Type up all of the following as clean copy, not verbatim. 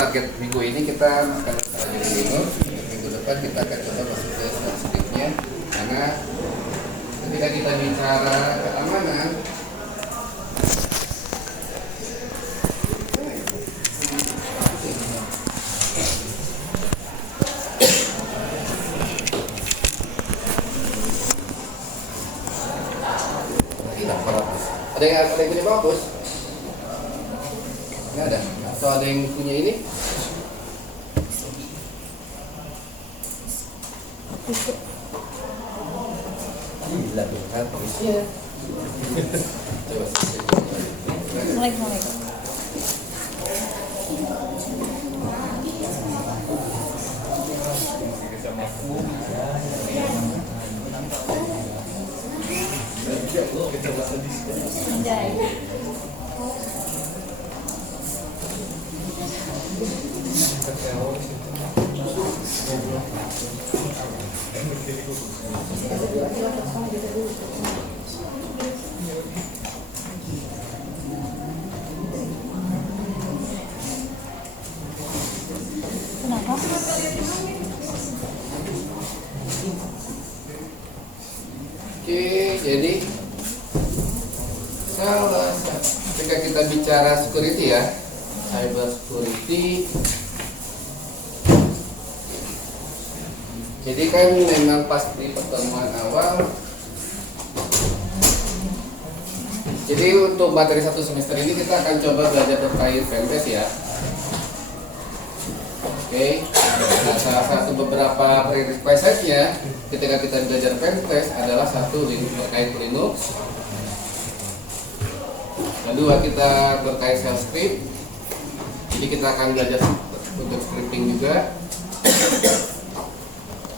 target minggu ini kita akan pelajari Linux. Minggu depan kita akan coba masuk ke scriptnya, karena ketika kita bicara keamanan, ada yang punya bagus? Nggak ada. Atau ada yang punya ini? Gila tuh kan isinya. Coba. Mulai. Anjay. Kenapa? Oke, jadi ketika kita bicara security ya, cyber security, jadi kan memang pas di pertemuan awal, jadi untuk materi satu semester ini kita akan coba belajar terkait pentest ya. Oke, nah, salah satu beberapa prerequisite-nya ketika kita belajar pentest adalah satu terkait Linux, kedua kita terkait shell script, jadi kita akan belajar untuk scripting juga.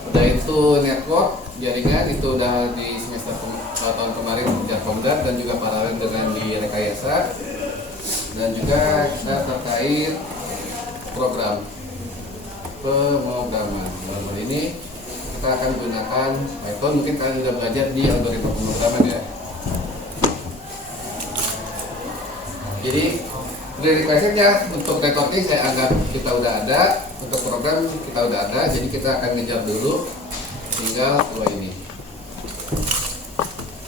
Udah itu network jaringan, itu udah di semester tahun kemarin belajar Komdat dan juga paralel dengan di rekayasa, dan juga kita terkait pemrograman. Dalam hal ini kita akan gunakan Python. Mungkin kalian sudah belajar di algoritma pemrograman ya. Jadi prerequisite-nya untuk networking saya anggap kita udah ada, untuk program kita udah ada, jadi kita akan ngejar dulu, tinggal dua ini.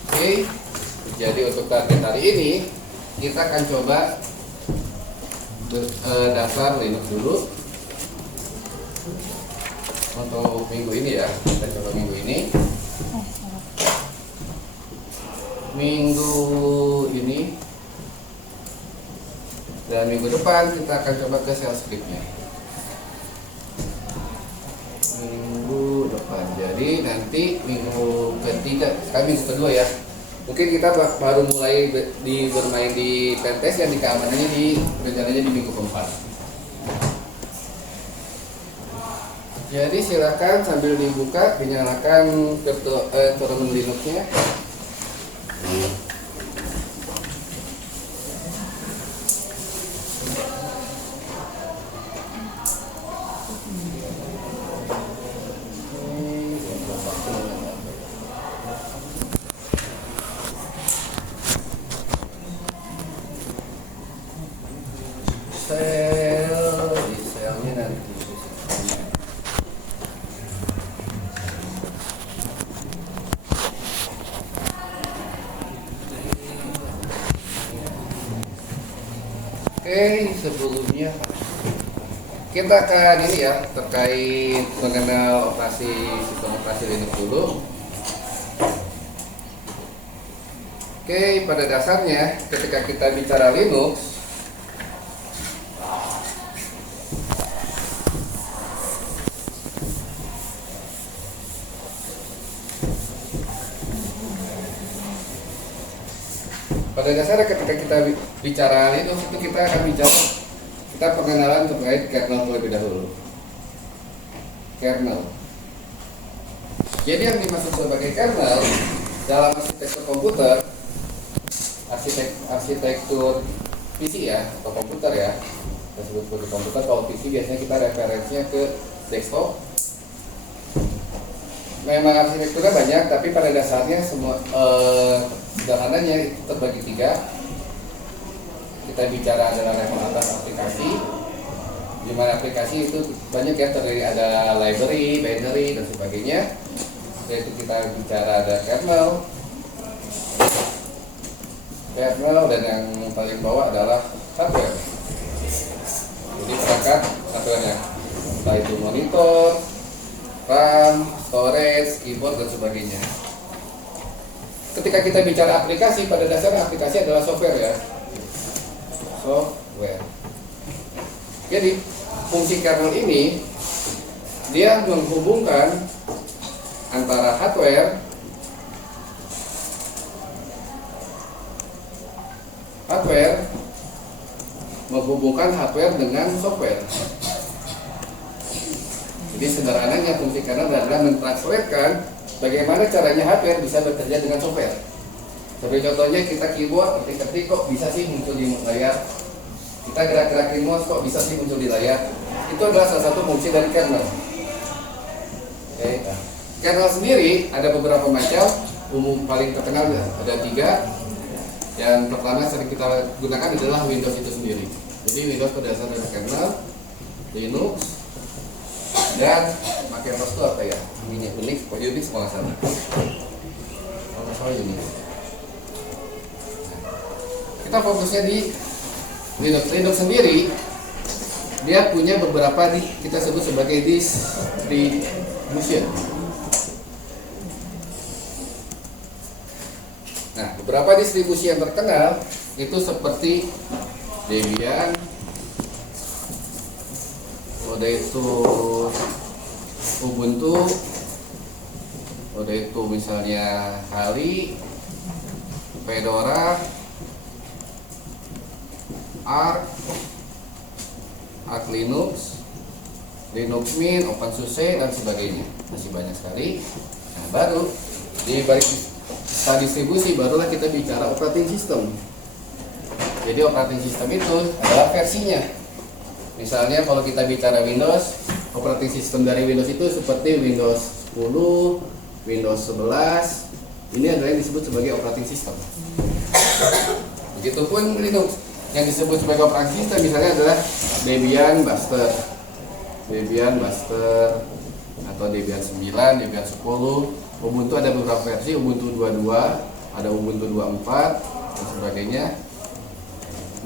Oke, jadi untuk target hari ini kita akan coba dasar Linux dulu. Untuk minggu ini ya, kita coba minggu ini. Minggu ini dan minggu depan kita akan coba ke shell script-nya. Minggu depan, jadi nanti minggu ketiga, minggu kedua ya. Mungkin kita baru mulai bermain di pentest yang di keamanannya rencananya di minggu keempat. Jadi silakan sambil dibuka, dinyalakan environment Linux-nya. Di selnya nanti. Oke, sebelumnya kita akan ini ya, terkait mengenal sistem operasi Linux dulu. Oke, pada dasarnya ketika kita bicara Linux, pada dasarnya ketika kita bicara Linux itu kita akan kita pengenalan terkait kernel terlebih dahulu. Kernel. Jadi yang dimaksud sebagai kernel dalam arsitektur komputer, arsitektur PC ya, atau komputer ya, kita sebut sebagai komputer. Kalau PC biasanya kita referensinya ke desktop. Memang arsitekturnya banyak, tapi pada dasarnya semua sederhananya itu terbagi tiga. Kita bicara adalah level atas aplikasi, Di mana aplikasi itu banyak ya, terdiri ada library, binary dan sebagainya. Yaitu kita bicara ada kernel, dan yang paling bawah adalah hardware. Jadi perangkat hardware-nya, entah itu monitor, RAM, storage, keyboard dan sebagainya. Ketika kita bicara aplikasi, pada dasarnya aplikasi adalah software ya. Software. Jadi fungsi kernel ini dia menghubungkan antara hardware menghubungkan hardware dengan software. Jadi sederhananya fungsi kernel adalah mentranslate bagaimana caranya hardware bisa bekerja dengan software. Seperti contohnya kita keyboard, ketik-ketik kok bisa sih muncul di layar. Kita gerak-gerakin mouse kok bisa sih muncul di layar. Itu adalah salah satu fungsi dari kernel. Oke. Kernel sendiri ada beberapa macam, umum paling terkenal ada 3. Yang pertama sering kita gunakan adalah Windows itu sendiri. Jadi Windows berdasarkan dari kernel, Linux, dan Macintosh itu apa ya? Unix kalau nggak salah. Kalau nggak salah Unix. Kita fokusnya di Linux. Linux sendiri dia punya beberapa kita sebut sebagai distribution. Nah, beberapa distribusi yang terkenal itu seperti Debian, udah itu Ubuntu, udah itu misalnya Kali, Fedora, Arch Linux, Linux Mint, OpenSUSE dan sebagainya. Masih banyak sekali. Nah, baru di balik distribusi barulah kita bicara operating system. Jadi operating system itu adalah versinya. Misalnya kalau kita bicara Windows, operating system dari Windows itu seperti Windows 10, Windows 11. Ini adalah yang disebut sebagai operating system. Begitupun Linux yang disebut sebagai operating system misalnya adalah Debian, atau Debian 9, Debian 10. Ubuntu ada beberapa versi, Ubuntu 22, ada Ubuntu 24 dan sebagainya.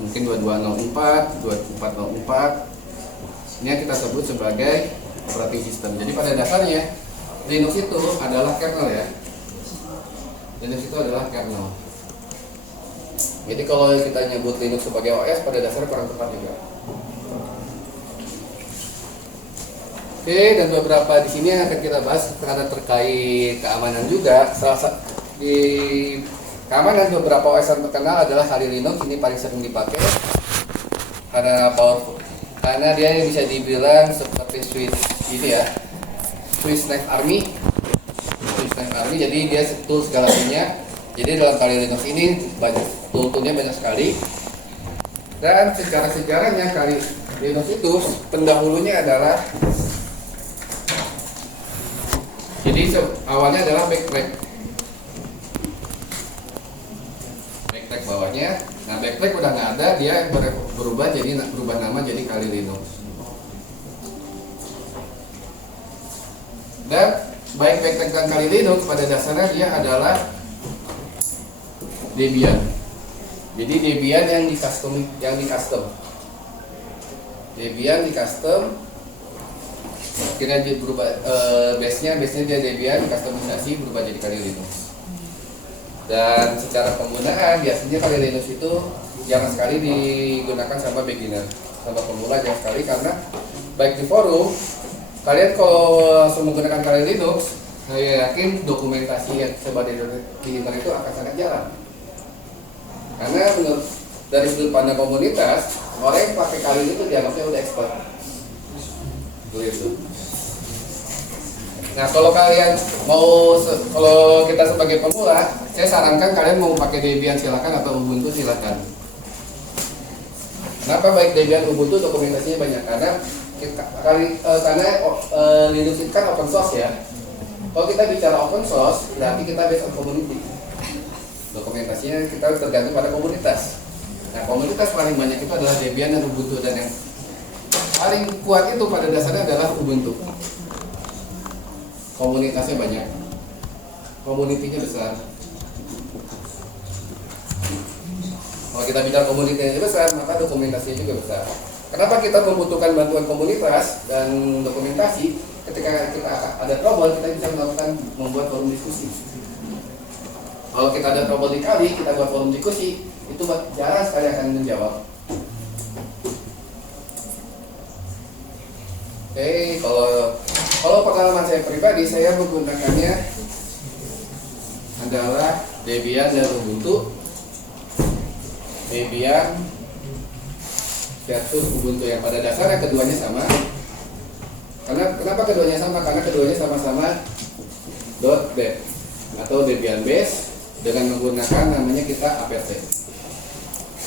Mungkin 2204, 2404. Ini yang kita sebut sebagai operating system. Jadi pada dasarnya Linux itu adalah kernel ya. Linux itu adalah kernel. Jadi kalau kita nyebut Linux sebagai OS pada dasarnya kurang tepat juga. Oke, dan beberapa di sini yang akan kita bahas karena terkait keamanan juga. Di keamanan beberapa OS yang terkenal adalah Kali Linux, ini paling sering dipakai karena powerful. Karena dia bisa dibilang seperti Swiss Knife Army. Jadi dia tool segala punya. Jadi dalam Kali Linux ini banyak tool-toolnya banyak sekali. Dan secara sejarahnya Kali Linux itu pendahulunya adalah awalnya adalah backtrack bawahnya. Nah, backtrack udah nggak ada, dia berubah nama jadi Kali Linux. Dan baik backtrack dan Kali Linux pada dasarnya dia adalah Debian. Jadi Debian yang di custom. Debian di custom. Kira berubah base-nya dia Debian, customisasi berubah jadi Kali Linux. Dan secara penggunaan biasanya Kali Linux itu jarang sekali digunakan sama beginner, sama pemula jarang sekali, karena baik di forum kalian kalau langsung menggunakan Kali Linux, saya yakin dokumentasi yang sebar di internet itu akan sangat jarang. Karena menurut dari sudut pandang komunitas, orang yang pakai Kali Linux dianggapnya udah expert. Begitu. Nah, kalau kita sebagai pemula, saya sarankan kalian mau pakai Debian silakan atau Ubuntu silakan. Kenapa baik Debian Ubuntu dokumentasinya banyak? Karena Linux itu kan open source ya. Kalau kita bicara open source, berarti kita based on community. Dokumentasinya kita tergantung pada komunitas. Nah, komunitas paling banyak itu adalah Debian dan Ubuntu, dan yang paling kuat itu pada dasarnya adalah Ubuntu. Komunitasnya banyak, community-nya besar. Kalau kita bicara komunitasnya besar, maka dokumentasinya juga besar. Kenapa kita membutuhkan bantuan komunitas dan dokumentasi? Ketika kita ada trouble, kita bisa membuat forum diskusi. Kalau kita ada trouble di kali, kita buat forum diskusi, itu jarang sekali akan menjawab. Oke, kalau pengalaman saya pribadi, saya menggunakannya adalah Debian dan Ubuntu. Debian versus Ubuntu yang pada dasarnya keduanya sama. Kenapa keduanya sama? Karena keduanya sama-sama .bat atau Debian base dengan menggunakan namanya kita apt.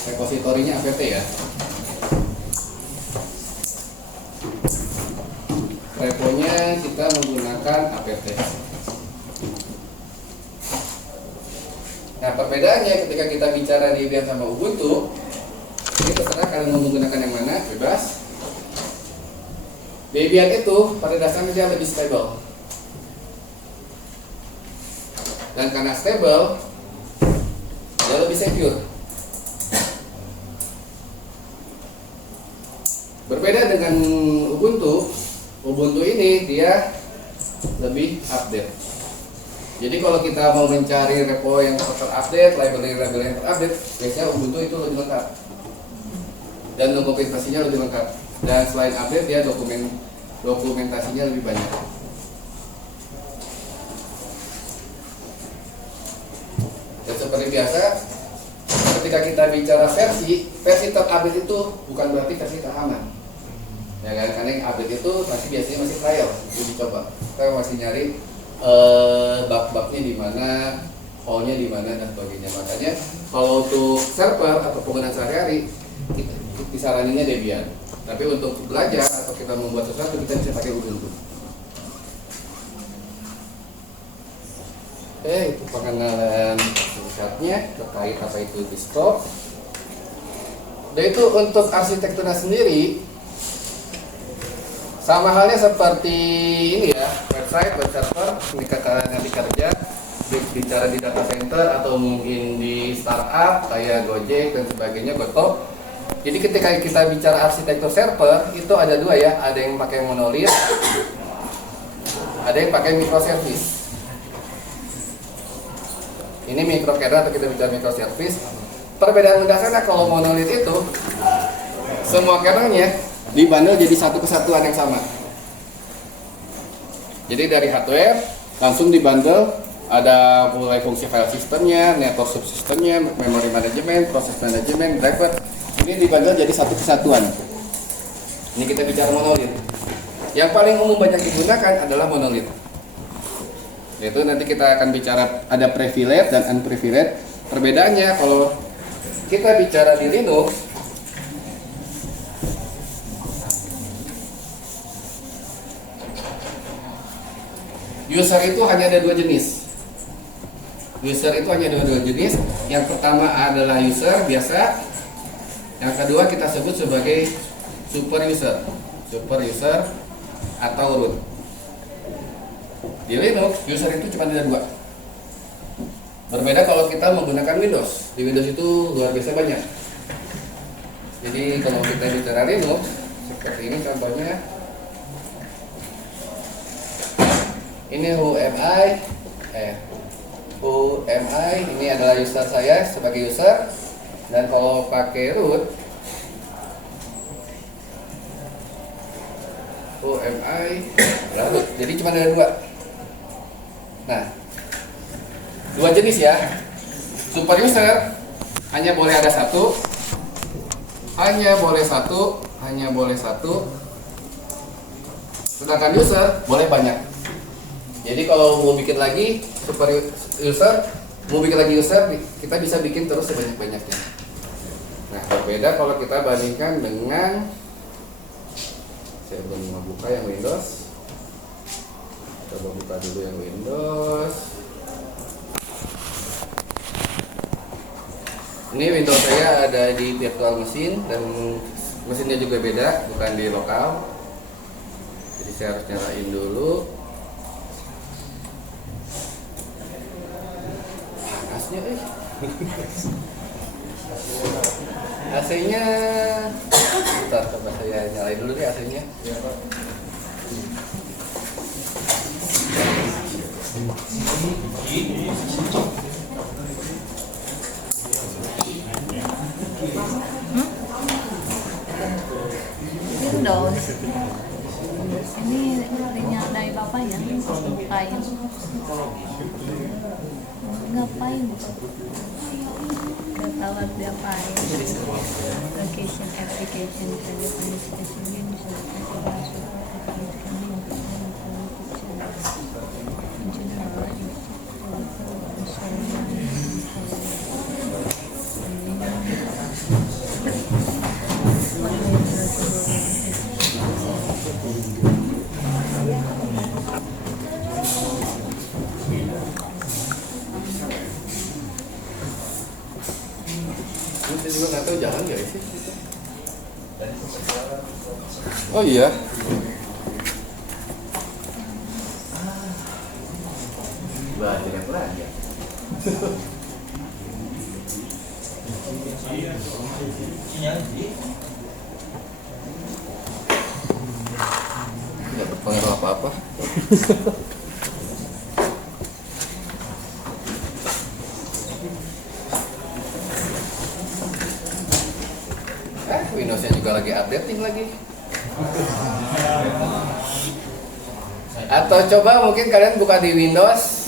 Repositorinya apt ya. Reponya kita menggunakan apt. Nah, perbedaannya ketika kita bicara Debian sama Ubuntu, ini terserah kalian mau menggunakan yang mana, bebas. Debian itu pada dasarnya dia lebih stable. Dan karena stable, dia lebih secure. Berbeda dengan Ubuntu ini dia lebih update. Jadi kalau kita mau mencari repo yang terupdate, library yang terupdate, biasanya Ubuntu itu lebih lengkap. Dan dokumentasinya lebih lengkap. Dan selain update, dia dokumentasinya lebih banyak. Dan seperti biasa, ketika kita bicara versi terupdate itu bukan berarti versi teraman. Ya kan, karena yang update itu biasanya masih trial, uji coba. Kita masih nyari bug-bugnya di mana, hole-nya di mana dan sebagainya. Makanya kalau untuk server atau penggunaan sehari-hari, disaraninnya Debian. Tapi untuk belajar atau kita membuat sesuatu, kita bisa pakai Ubuntu. Itu pengenalan singkatnya terkait apa itu desktop. Dan itu untuk arsitekturnya sendiri, sama halnya seperti ini ya, web server, ketika kalian nanti kerja, bicara di data center atau mungkin di startup kayak Gojek dan sebagainya, Goto. Jadi ketika kita bicara arsitektur server, itu ada dua ya, ada yang pakai monolith, ada yang pakai microservice. Ini microkernel atau kita bicara microservice. Perbedaan mendasarnya kalau monolith itu, semua kernelnya dibundle jadi satu kesatuan yang sama. Jadi dari hardware langsung dibundle, ada mulai fungsi file sistemnya, network subsystemnya, memory management, proses management, driver. Ini dibundle jadi satu kesatuan. Ini kita bicara monolith. Yang paling umum banyak digunakan adalah monolith. Yaitu nanti kita akan bicara ada privilege dan unprivileged. Perbedaannya kalau kita bicara di Linux, user itu hanya ada dua jenis. Yang pertama adalah user biasa. Yang kedua kita sebut sebagai super user atau root. Di Linux user itu cuma ada dua. Berbeda kalau kita menggunakan Windows. Di Windows itu luar biasa banyak. Jadi kalau kita bicara Linux seperti ini contohnya. Ini who am I, ini adalah user saya sebagai user. Dan kalau pakai root, who am I, root. Jadi cuma ada dua. Nah, dua jenis ya. Super user hanya boleh ada satu, hanya boleh satu. Sedangkan user boleh banyak. Jadi kalau mau bikin lagi super user, kita bisa bikin terus sebanyak-banyaknya. Nah, berbeda kalau kita bandingkan dengan, saya belum membuka yang Windows. Coba buka dulu yang Windows. Ini Windows saya ada di virtual machine dan mesinnya juga beda, bukan di lokal. Jadi saya harus nyalain dulu. Panasnya AC-nya. Bentar, coba saya nyalain dulu nih AC-nya. Windows. Ini linknya dari bapak ya, bukain. Ngapain? Gak tahu harus diapain. Location, application, telephone, station, games, Saya juga nggak tahu jalan nggak sih. Oh iya. Wah, tidak lagi. Tidak berpengaruh apa-apa. Windowsnya juga lagi updating lagi. Atau coba mungkin kalian buka di Windows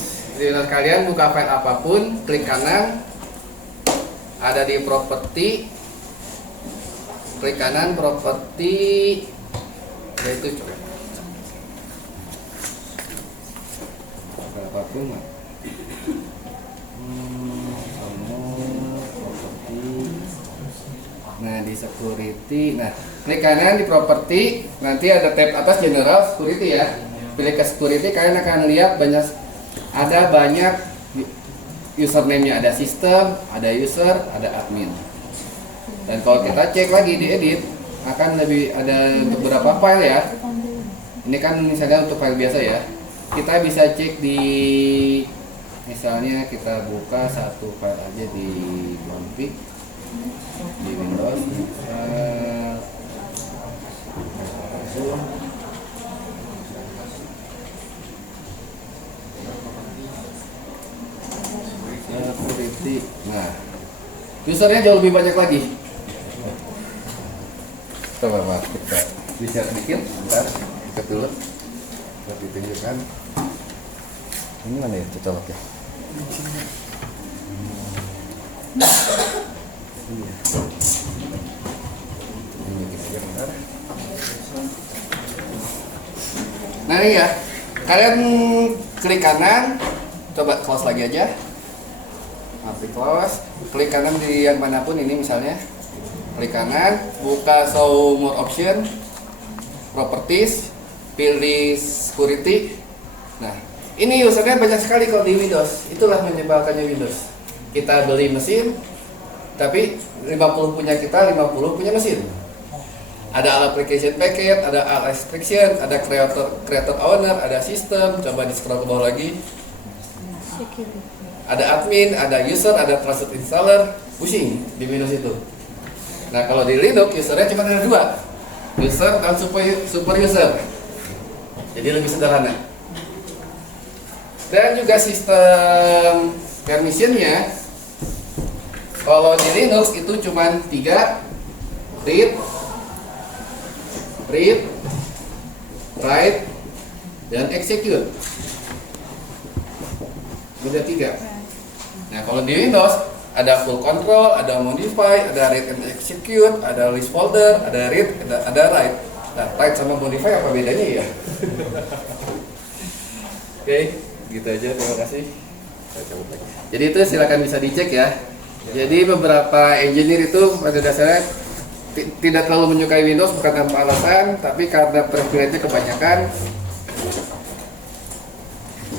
kalian buka file apapun, klik kanan, ada di properti, klik kanan properti, itu coba file apapun. Nah di security, nah klik kanan di property, nanti ada tab atas general security ya. Pilih ke security, kalian akan lihat banyak username-nya, ada sistem, ada user, ada admin. Dan kalau kita cek lagi di edit, akan lebih ada beberapa file ya. Ini kan misalnya untuk file biasa ya. Kita bisa cek di, misalnya kita buka satu file aja di config di Windows, security. Nah, usernya jauh lebih banyak lagi. Coba kita di-share dikit, bentar, kita dulu. Kita ditunjukkan. Ini mana ya colok ya? Iya. Ini kita bentar. Nah ini ya, kalian klik kanan, coba close lagi aja. Nanti close, klik kanan di yang manapun ini misalnya, klik kanan, buka show more option, properties, pilih security. Nah, ini usernya banyak sekali kalau di Windows. Itulah menyebalkannya Windows. Kita beli mesin, tapi 50 punya kita, 50 punya mesin. Ada all application packet, ada all restriction, ada creator owner, ada system. Coba di scroll ke bawah lagi. Ada admin, ada user, ada trusted installer. Pusing di Windows itu. Nah kalau di Linux usernya cuma ada 2, user dan super user. Jadi lebih sederhana. Dan juga sistem permissionnya, kalau di Linux itu cuma 3, read, write, dan execute. Beda 3. Nah kalau di Windows ada full control, ada modify, ada read and execute, ada list folder, ada read, ada write. Nah write sama modify apa bedanya ya? Oke, gitu aja. Terima kasih. Jadi itu silakan bisa dicek ya. Jadi beberapa engineer itu pada dasarnya tidak terlalu menyukai Windows bukan tanpa alasan, tapi karena preferensinya kebanyakan.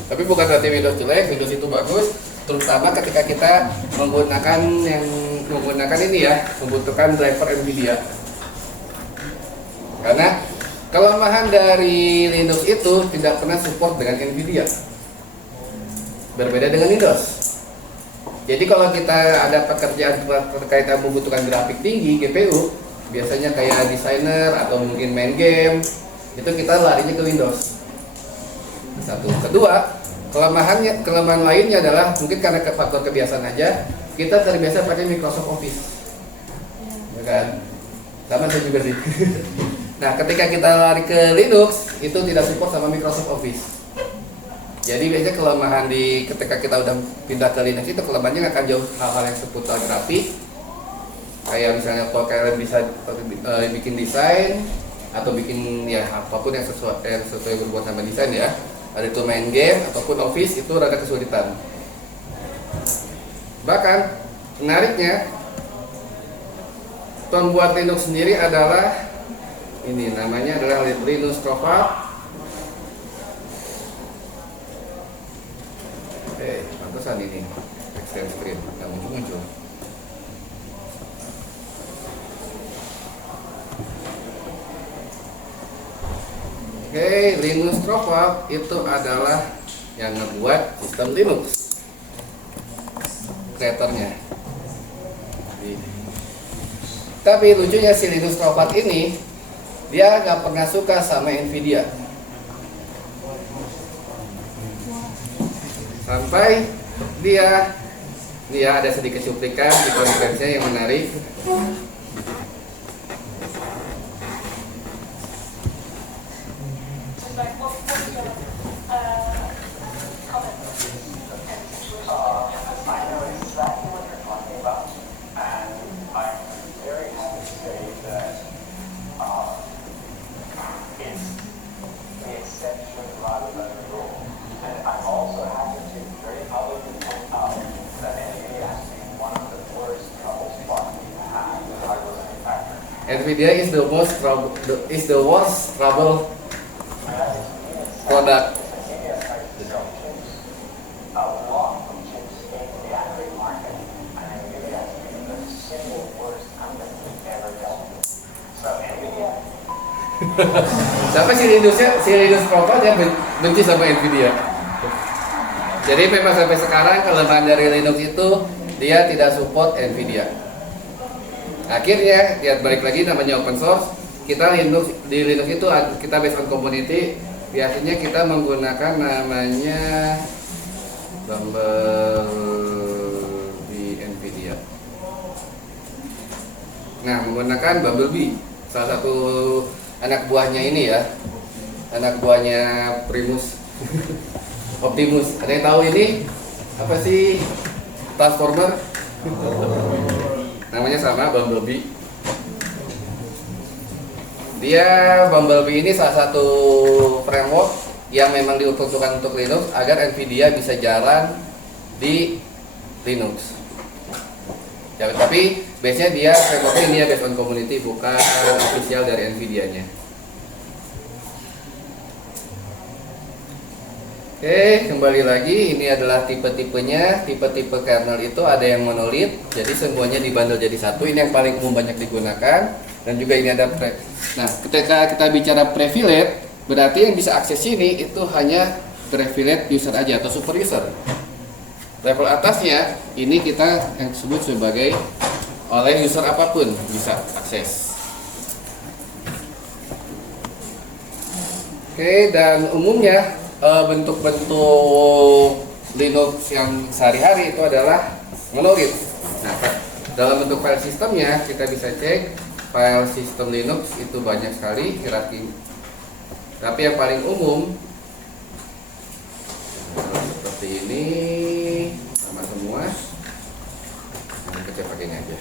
Tapi bukan berarti Windows jelek, Windows itu bagus, terutama ketika kita menggunakan ini ya, membutuhkan driver NVIDIA. Karena kelemahan dari Linux itu tidak pernah support dengan NVIDIA. Berbeda dengan Windows. Jadi kalau kita ada pekerjaan terkait membutuhkan grafik tinggi, GPU, biasanya kayak desainer atau mungkin main game, itu kita larinya ke Windows. Satu. Kedua, kelemahan lainnya adalah mungkin karena faktor kebiasaan aja, kita terbiasa pakai Microsoft Office. Ya kan? Sama saya juga sih. Nah, ketika kita lari ke Linux, itu tidak support sama Microsoft Office. Jadi biasanya kelemahan ketika kita udah pindah ke Linux itu kelemahannya nggak akan jauh hal-hal yang seputar grafik. Kayak misalnya kalau kalian bisa bikin desain atau bikin ya apapun yang sesuai berhubungan sama desain ya. Ada itu main game ataupun Office itu rada kesulitan. Bahkan menariknya pembuat Linux sendiri adalah ini namanya adalah Linus Torvalds. Pantesan ini extend screen nggak muncul. Linus Torvalds itu adalah yang ngebuat sistem Linux, kreatornya. Tapi lucunya si Linus Torvalds ini dia nggak pernah suka sama NVIDIA. Sampai dia ada sedikit cuplikan di konferensinya yang menarik. NVIDIA is the worst trouble product. Sampai si Linus Torvalds dia benci sama NVIDIA. Jadi memang sampai sekarang kelemahan dari Linux itu dia tidak support NVIDIA. Akhirnya dia balik lagi namanya open source. Kita di Linux itu kita based on community. Biasanya kita menggunakan namanya Bumblebee NVIDIA. Nah, menggunakan Bumblebee, salah satu anak buahnya ini ya, anak buahnya Primus Optimus. Ada yang tahu ini apa sih Transformer? Namanya sama, Bumblebee. Bumblebee ini salah satu framework yang memang diuntukkan untuk Linux agar NVIDIA bisa jalan di Linux. Ya, tapi base-nya dia frameworknya ini ya based on community, bukan official dari NVIDIA-nya. Oke, kembali lagi, ini adalah tipe-tipenya. Tipe-tipe kernel itu ada yang monolit, jadi semuanya dibundle jadi satu. Ini yang paling umum banyak digunakan. Dan juga ini ada Nah, ketika kita bicara privilege, berarti yang bisa akses ini itu hanya privilege user aja atau super user. Level atasnya ini kita yang disebut sebagai oleh user apapun bisa akses. Oke, dan umumnya bentuk-bentuk Linux yang sehari-hari itu adalah monolit. Nah, dalam bentuk file sistemnya kita bisa cek file sistem Linux itu banyak sekali hierarki. Tapi yang paling umum seperti ini sama semua. Kita pakai ini aja.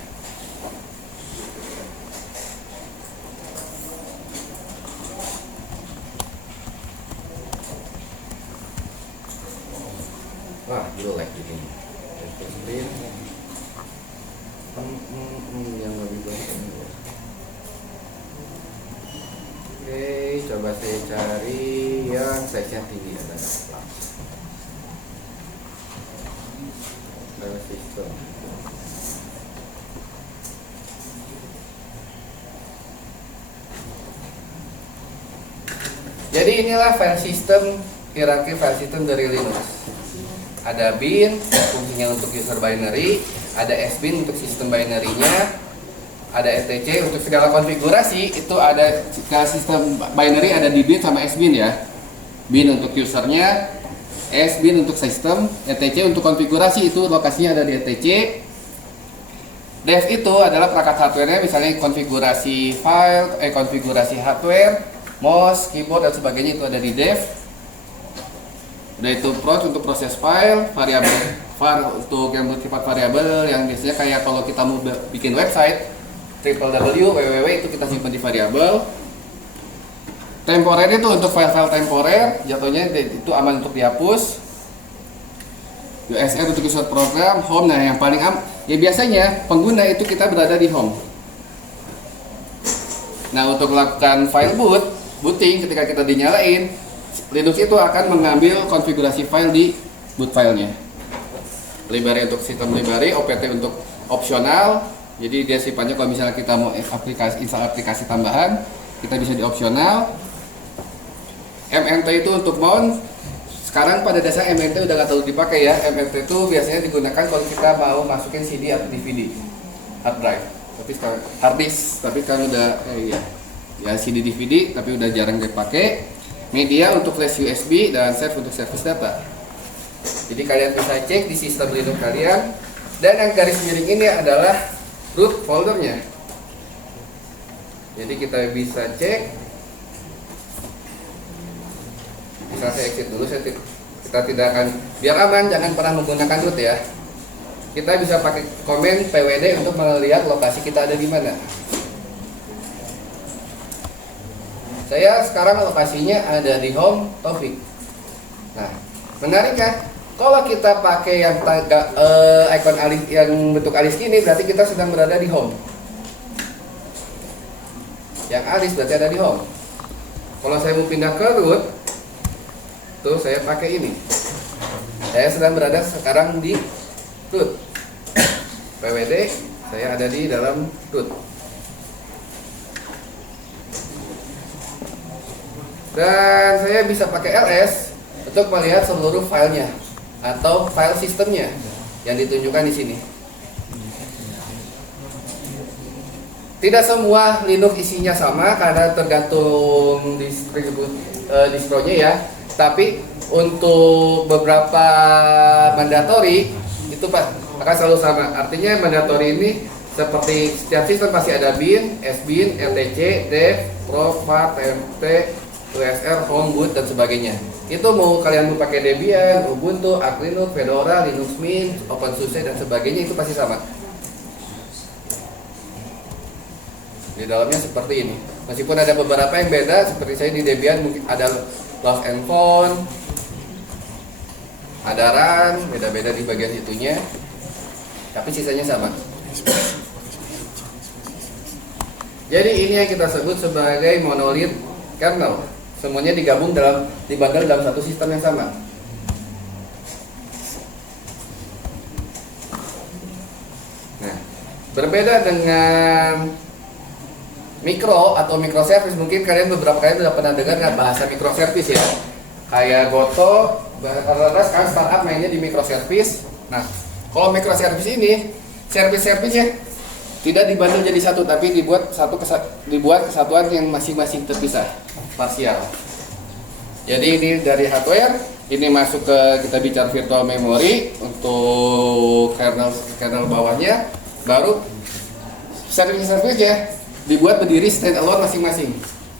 Wah, jelek ini. Screen. Yang lebih baik. Oke, coba saya cari yang size-nya tinggi ada file system. Jadi inilah file system, hierarki file system dari Linux. Ada bin, fungsinya untuk user binary, ada sbin untuk sistem binary-nya, ada etc untuk segala konfigurasi. Itu ada jika sistem binary ada di bin sama sbin ya. Bin untuk usernya, sbin untuk sistem, etc untuk konfigurasi, itu lokasinya ada di etc. Dev itu adalah perangkat hardware-nya, misalnya konfigurasi file, konfigurasi hardware, mouse, keyboard dan sebagainya, itu ada di dev. Udah itu prot untuk proses file, variabel var untuk yang bersifat variabel, yang biasanya kayak kalau kita mau bikin website www itu kita simpan di variabel. Temporer itu untuk file-file temporer, jatuhnya itu aman untuk dihapus. USR untuk user program, home. Nah yang paling ya biasanya pengguna itu kita berada di home. Nah untuk melakukan file booting ketika kita dinyalain, Linux itu akan mengambil konfigurasi file di boot filenya. Library untuk sistem library, OPT untuk opsional. Jadi dia sifatnya kalau misalnya kita mau install aplikasi tambahan, kita bisa di opsional. MNT itu untuk mount. Sekarang pada dasar MNT udah nggak terlalu dipakai ya. MNT itu biasanya digunakan kalau kita mau masukin CD atau DVD, hard drive. Tapi sekarang hard disk, tapi kan udah ya CD DVD, tapi udah jarang dipakai. Media untuk flash USB dan save untuk service data. Jadi kalian bisa cek di sistem Linux kalian. Dan yang garis miring ini adalah root foldernya. Jadi kita bisa cek. Bisa saya exit dulu, kita tidak akan, biar aman jangan pernah menggunakan root ya. Kita bisa pakai komen pwd untuk melihat lokasi kita ada di mana. Saya sekarang lokasinya ada di home Taufik. Nah, menarik kan? Kalau kita pakai yang icon alis yang bentuk alis ini, berarti kita sedang berada di home. Yang alis berarti ada di home. Kalau saya mau pindah ke root, tuh saya pakai ini. Saya sedang berada sekarang di root. pwd saya ada di dalam root. Dan saya bisa pakai ls untuk melihat seluruh filenya atau file sistemnya yang ditunjukkan di sini. Tidak semua Linux isinya sama karena tergantung distronya ya. Tapi untuk beberapa mandatory itu akan selalu sama. Artinya mandatory ini seperti setiap sistem pasti ada bin, sbin, etc, dev, proc, var, tmt, USR, home, boot dan sebagainya. Itu mau kalian mau pakai Debian, Ubuntu, Arch Linux, Fedora, Linux Mint, OpenSUSE dan sebagainya, itu pasti sama. Di dalamnya seperti ini. Meskipun ada beberapa yang beda, seperti saya di Debian mungkin ada Lost and Found, ada run, beda-beda di bagian itunya, tapi sisanya sama. Jadi ini yang kita sebut sebagai monolith kernel. Semuanya dibundle dalam satu sistem yang sama. Nah, berbeda dengan mikro atau microservice, mungkin kalian beberapa kali sudah pernah dengar nggak bahasa microservice ya? Kayak Goto, rata-rata sekarang startup mainnya di microservice. Nah, kalau microservice ini, service-service-nya tidak dibundle jadi satu, tapi dibuat kesatuan yang masing-masing terpisah, parsial. Jadi ini dari hardware, ini masuk ke kita bicara virtual memory untuk kernel bawahnya, baru service ya dibuat berdiri standalone masing-masing.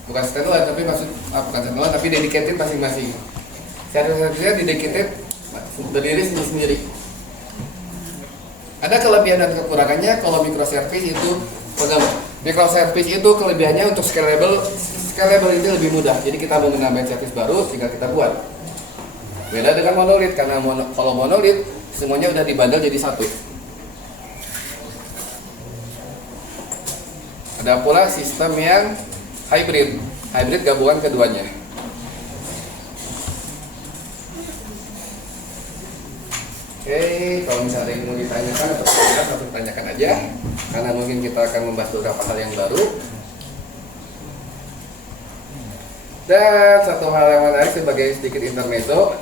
Bukan standalone tapi bukan standalone tapi dedicated masing-masing. Service-nya dedicated berdiri sendiri-sendiri. Ada kelebihan dan kekurangannya. Kalau microservice itu kelebihannya untuk scalable ini lebih mudah. Jadi kita mau menambah service baru tinggal kita buat. Beda dengan monolith, karena kalau monolith semuanya udah dibundle jadi satu. Ada pula sistem yang hybrid gabungan keduanya. Oke, kalau misalnya mau ditanyakan atau tidak, langsung tanyakan aja, karena mungkin kita akan membahas beberapa hal yang baru. Dan satu hal yang menarik sebagai sedikit intermezzo,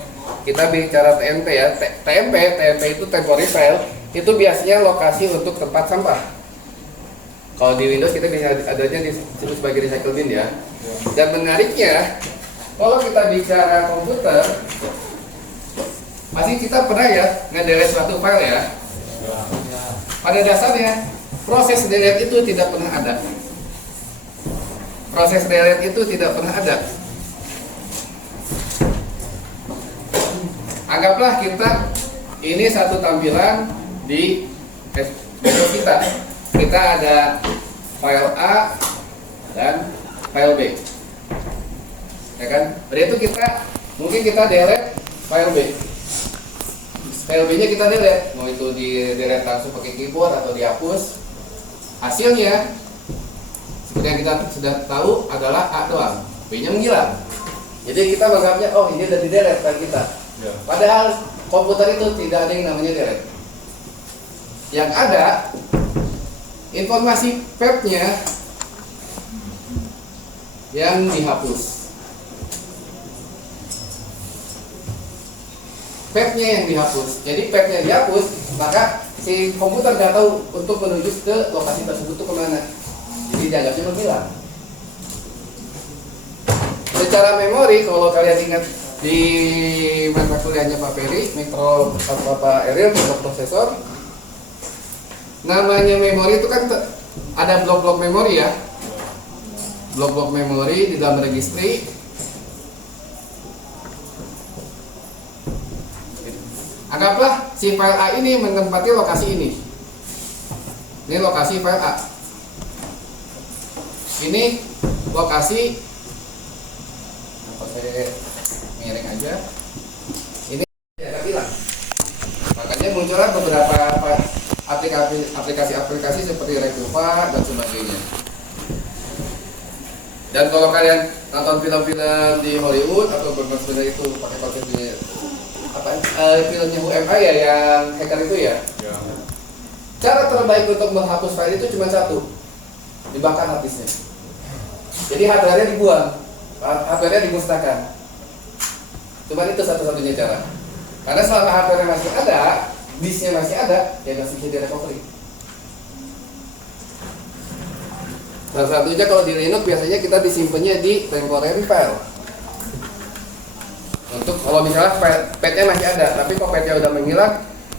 kita bicara TMP ya. TMP itu temporary file, itu biasanya lokasi untuk tempat sampah. Kalau di Windows kita bisa adanya disebut sebagai recycle bin ya. Dan menariknya, kalau kita bicara komputer, pasti kita pernah ya nge-delete suatu file ya. Pada dasarnya proses delete itu tidak pernah ada. Proses delete itu tidak pernah ada. Anggaplah kita ini satu tampilan di desktop kita. Kita ada file A dan file B. Ya kan? Berarti itu mungkin kita delete file B. File B-nya kita delete, mau itu di delete langsung pakai keyboard atau dihapus. Hasilnya seperti yang kita sudah tahu adalah A doang, B-nya menghilang. Jadi kita menganggapnya, oh ini udah di delete kan kita. Padahal komputer itu tidak ada yang namanya delete. Yang ada informasi path-nya yang dihapus. Path-nya yang dihapus. Jadi path-nya dihapus, maka si komputer nggak tahu untuk menuju ke lokasi tersebut itu kemana. Jadi dianggapnya menghilang. Secara memori, kalau kalian ingat di mata kuliahnya Pak Ferry, Pak Eril, mikroprosesor, namanya memori itu kan ada blok-blok memori ya. Blok-blok memori di dalam registry. Anggaplah si file A ini menempati lokasi ini. Ini lokasi file A. Ini lokasi, apa saya miring aja. Ini tidak bilang. Makanya muncullah beberapa aplikasi-aplikasi seperti Recuva dan sebagainya. Dan kalau kalian nonton film-film di Hollywood atau benar-benar itu pakai konsep filmnya UMA ya, yang hacker itu ya. Cara terbaik untuk menghapus file itu cuma satu, dibakar harddisknya. Jadi hardware-nya dibuang, hardware-nya dimusnahkan. Cuma itu satu-satunya cara. Karena selama hardware masih ada, disknya masih ada, ya masih bisa di-recovery. Salah satunya kalau di Linux biasanya kita disimpannya di temporary file. Untuk kalau misalnya path-nya masih ada, tapi kalau path-nya udah menghilang,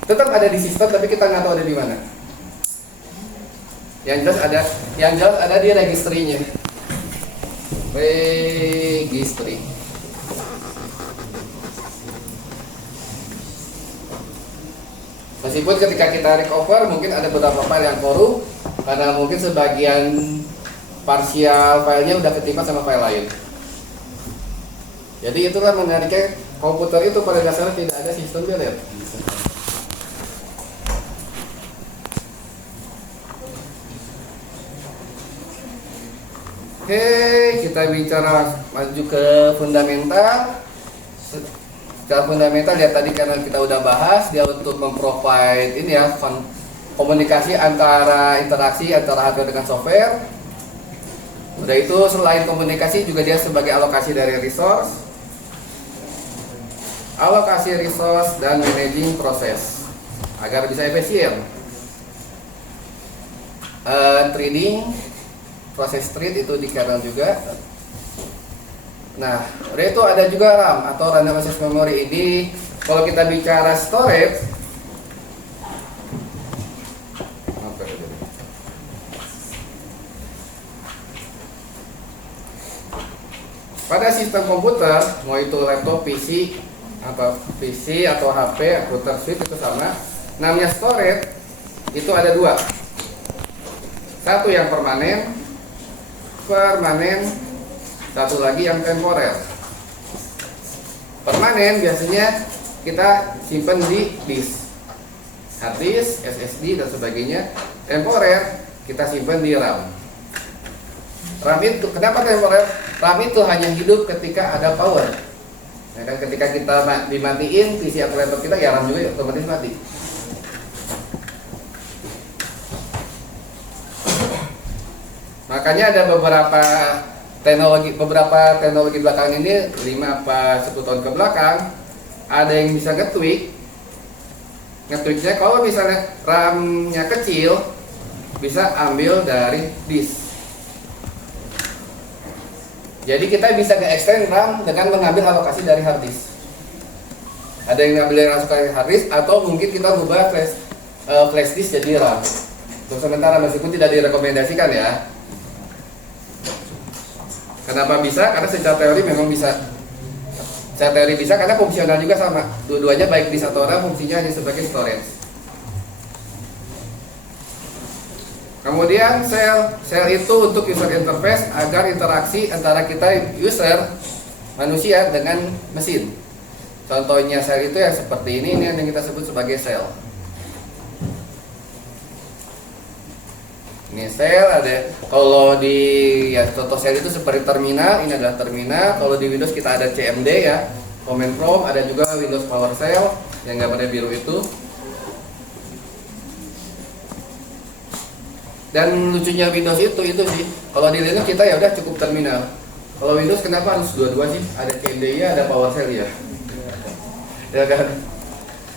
tetap ada di sistem, tapi kita nggak tahu ada di mana. Yang jelas ada di registry-nya. Registry. Meskipun ketika kita recover mungkin ada beberapa file yang korup karena mungkin sebagian parsial filenya udah ketimpa sama file lain. Jadi itulah menariknya komputer itu pada dasarnya tidak ada sistem delete. Oke, kita bicara maju ke fundamental. Secara fundamental ya tadi karena kita udah bahas dia untuk memprovide ini ya komunikasi interaksi antara hardware dengan software. Udah itu selain komunikasi juga dia sebagai alokasi dari resource, dan managing proses agar bisa efisien. Trading proses trade itu di kernel juga. Nah, itu ada juga RAM atau random access memory. Ini kalau kita bicara storage, pada sistem komputer, mau itu laptop, PC atau HP, router switch itu sama. Namanya storage itu ada dua. Satu yang permanen, satu lagi yang temporer. Permanen biasanya kita simpan di disk, hard disk, SSD dan sebagainya. Temporer kita simpan di RAM. RAM itu kenapa temporer? RAM itu hanya hidup ketika ada power. Ya kan, ketika kita dimatiin PC atau laptop kita, ya RAM juga otomatis mati. Makanya ada beberapa beberapa teknologi belakangan ini 5 apa 10 tahun ke belakang ada yang bisa nge-tweaknya kalau misalnya RAM-nya kecil bisa ambil dari disk. Jadi kita bisa nge-extend RAM dengan mengambil alokasi dari hard disk. Ada yang ngambil dari alokasi hard disk atau mungkin kita ubah flash disk jadi RAM. Untuk sementara meskipun tidak direkomendasikan ya. Kenapa bisa? Karena secara teori memang bisa. Secara teori bisa karena fungsional juga sama. Dua-duanya baik disk atau RAM fungsinya hanya sebagai storage. Kemudian sel itu untuk user interface agar interaksi antara kita user manusia dengan mesin. Contohnya sel itu yang seperti ini yang kita sebut sebagai sel. Ini sel ada. Kalau di contoh sel itu seperti terminal, ini adalah terminal. Kalau di Windows kita ada CMD ya, command prompt, ada juga Windows PowerShell yang gambarnya biru itu. Dan lucunya Windows itu sih, kalau di Linux kita ya udah cukup terminal. Kalau Windows kenapa harus dua-dua sih? Ada CMD ya, ada PowerShell ya. Ya kan?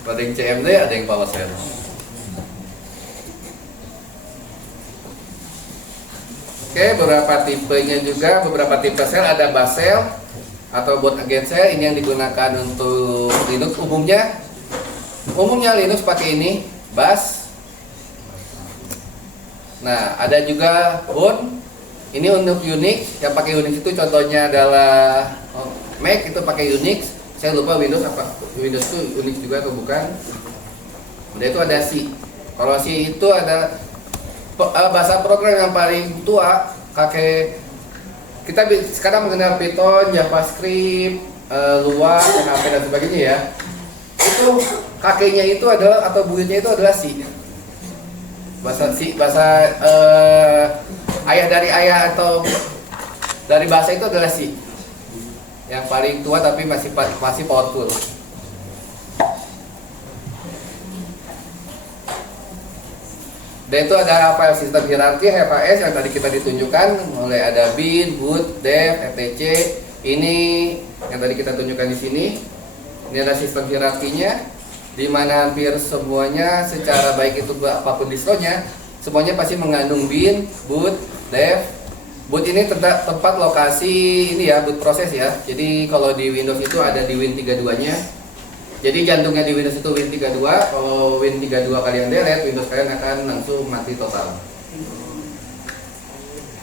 Ada yang CMD, ada yang PowerShell. Oke, beberapa tipenya juga, beberapa tipe shell ada bash shell atau boot against shell. Ini yang digunakan untuk Linux umumnya. Umumnya Linux pakai ini bash. Nah, ada juga boot. Ini untuk Unix. Yang pakai Unix itu contohnya adalah Mac itu pakai Unix. Saya lupa Windows apa. Windows itu Unix juga atau bukan. Kemudian itu ada C. Kalau C itu ada bahasa program yang paling tua. Kita sekarang mengenal Python, JavaScript, Lua, PHP dan sebagainya ya. Itu kakeknya itu adalah atau buyutnya itu adalah C. Bahasa ayah dari ayah atau dari bahasa itu adalah C. Yang paling tua tapi masih powerful. Dan itu ada file sistem hierarki HFS yang tadi kita ditunjukkan, mulai ada bin, boot, dev, etc. Ini yang tadi kita tunjukkan di sini. Ini ada sistem hierarkinya, di mana hampir semuanya secara baik itu apapun distronya, semuanya pasti mengandung bin, boot, dev. Boot ini tempat lokasi ini ya, boot proses ya. Jadi kalau di Windows itu ada di Win32-nya. Jadi jantungnya di Windows itu Win32. Kalau Win32 kalian delete, Windows kalian akan langsung mati total.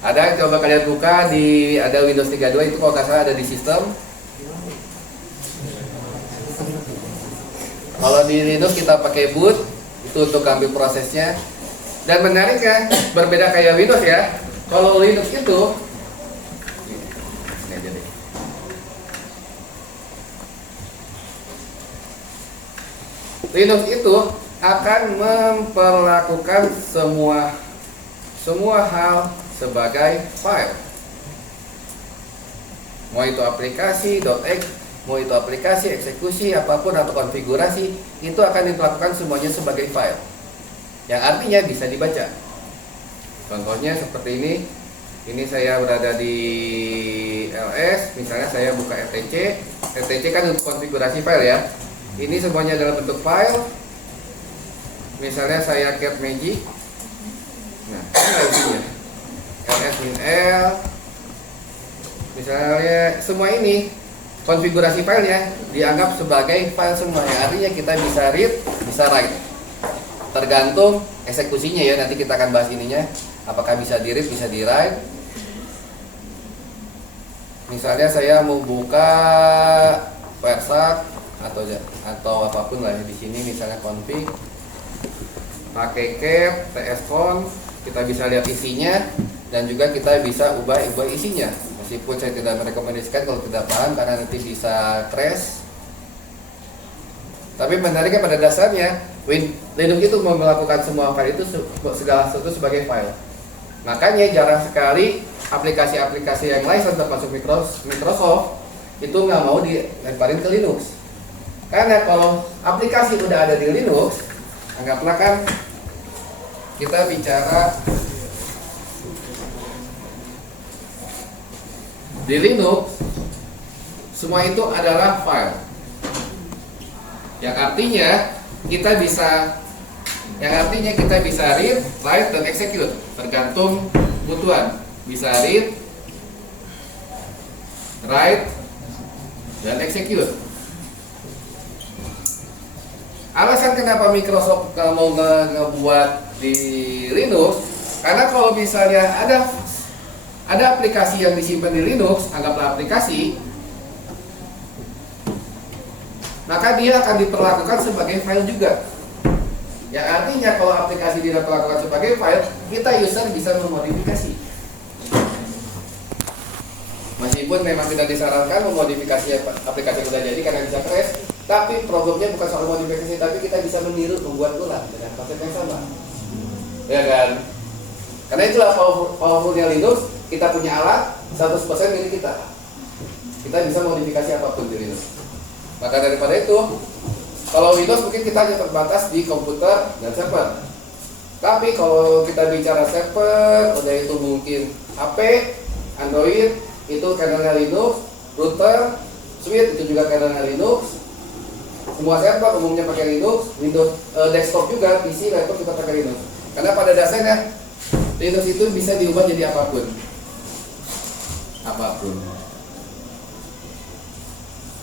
Ada, coba kalian buka ada Windows 32 itu kalau nggak salah ada di sistem. Kalau di Linux kita pakai boot itu untuk ambil prosesnya. Dan menariknya berbeda kayak Windows ya. Kalau Linux itu ini aja deh. Linux itu akan memperlakukan semua hal sebagai file. Mau itu aplikasi .exe, mau itu aplikasi eksekusi apapun atau konfigurasi, itu akan dilakukan semuanya sebagai file. Yang artinya bisa dibaca. Contohnya seperti ini. Ini saya berada di LS, misalnya saya buka etc. etc kan untuk konfigurasi file ya. Ini semuanya dalam bentuk file. Misalnya saya cat magic. Nah, ini isinya. ls-min-l. Misalnya semua ini konfigurasi filenya dianggap sebagai file semua. Ya, artinya kita bisa read, bisa write. Tergantung eksekusinya ya. Nanti kita akan bahas ininya. Apakah bisa di read, bisa di write. Misalnya saya mau buka Versak atau apapun lah di sini, misalnya config pakai cat tsconf, kita bisa lihat isinya dan juga kita bisa ubah isinya. Meskipun saya tidak merekomendasikan kalau tidak paham karena nanti bisa crash. Tapi menariknya pada dasarnya Linux itu melakukan semua file itu segala sesuatu sebagai file. Makanya jarang sekali aplikasi-aplikasi yang lain termasuk Microsoft itu nggak mau dilemparin ke Linux. Karena kalau aplikasi udah ada di Linux, anggaplah kan kita bicara Di Linux semua itu adalah file. Yang artinya kita bisa read, write, dan execute tergantung kebutuhan. Bisa read, write, dan execute. Alasan kenapa Microsoft mau ngebuat di Linux, karena kalau misalnya ada aplikasi yang disimpan di Linux, anggaplah aplikasi, maka dia akan diperlakukan sebagai file juga. Yang artinya kalau aplikasi diperlakukan sebagai file, kita user bisa memodifikasi. Meskipun memang tidak disarankan memodifikasi aplikasi yang sudah jadi karena bisa crash, tapi problemnya bukan soal modifikasi, tapi kita bisa meniru, membuat ulang dengan konsep yang sama. Ya kan? Karena itulah powerfulnya Linux, kita punya alat 100% milik kita. Kita bisa modifikasi apapun di Linux. Maka daripada itu, kalau Windows mungkin kita hanya terbatas di komputer dan server. Tapi kalau kita bicara server, udah itu mungkin HP, Android, itu kernelnya Linux, router, switch itu juga kernelnya Linux. Semua server umumnya pakai Linux, Windows desktop juga, PC, laptop juga pakai Linux. Karena pada dasarnya Linux itu bisa diubah jadi apapun. Apapun.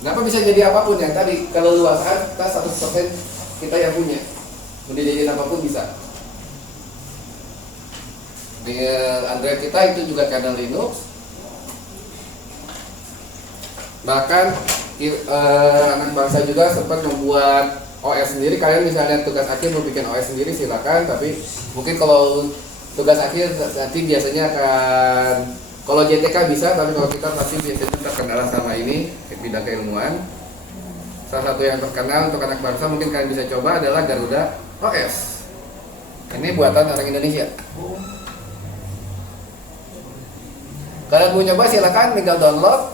Kenapa bisa jadi apapun? Yang tadi keleluasaan kita 100% kita yang punya. Mau dijadiin apapun bisa. Di Android kita itu juga kernel Linux. Bahkan anak bangsa juga sempat membuat OS sendiri. Kalian misalnya tugas akhir mau bikin OS sendiri silakan, tapi mungkin kalau tugas akhir nanti biasanya akan, kalau JTK bisa, tapi kalau kita pasti biasanya terkenal sama ini bidang keilmuan. Salah satu yang terkenal untuk anak bangsa mungkin kalian bisa coba adalah Garuda OS. Ini buatan orang Indonesia. Kalau mau nyoba silakan, tinggal download,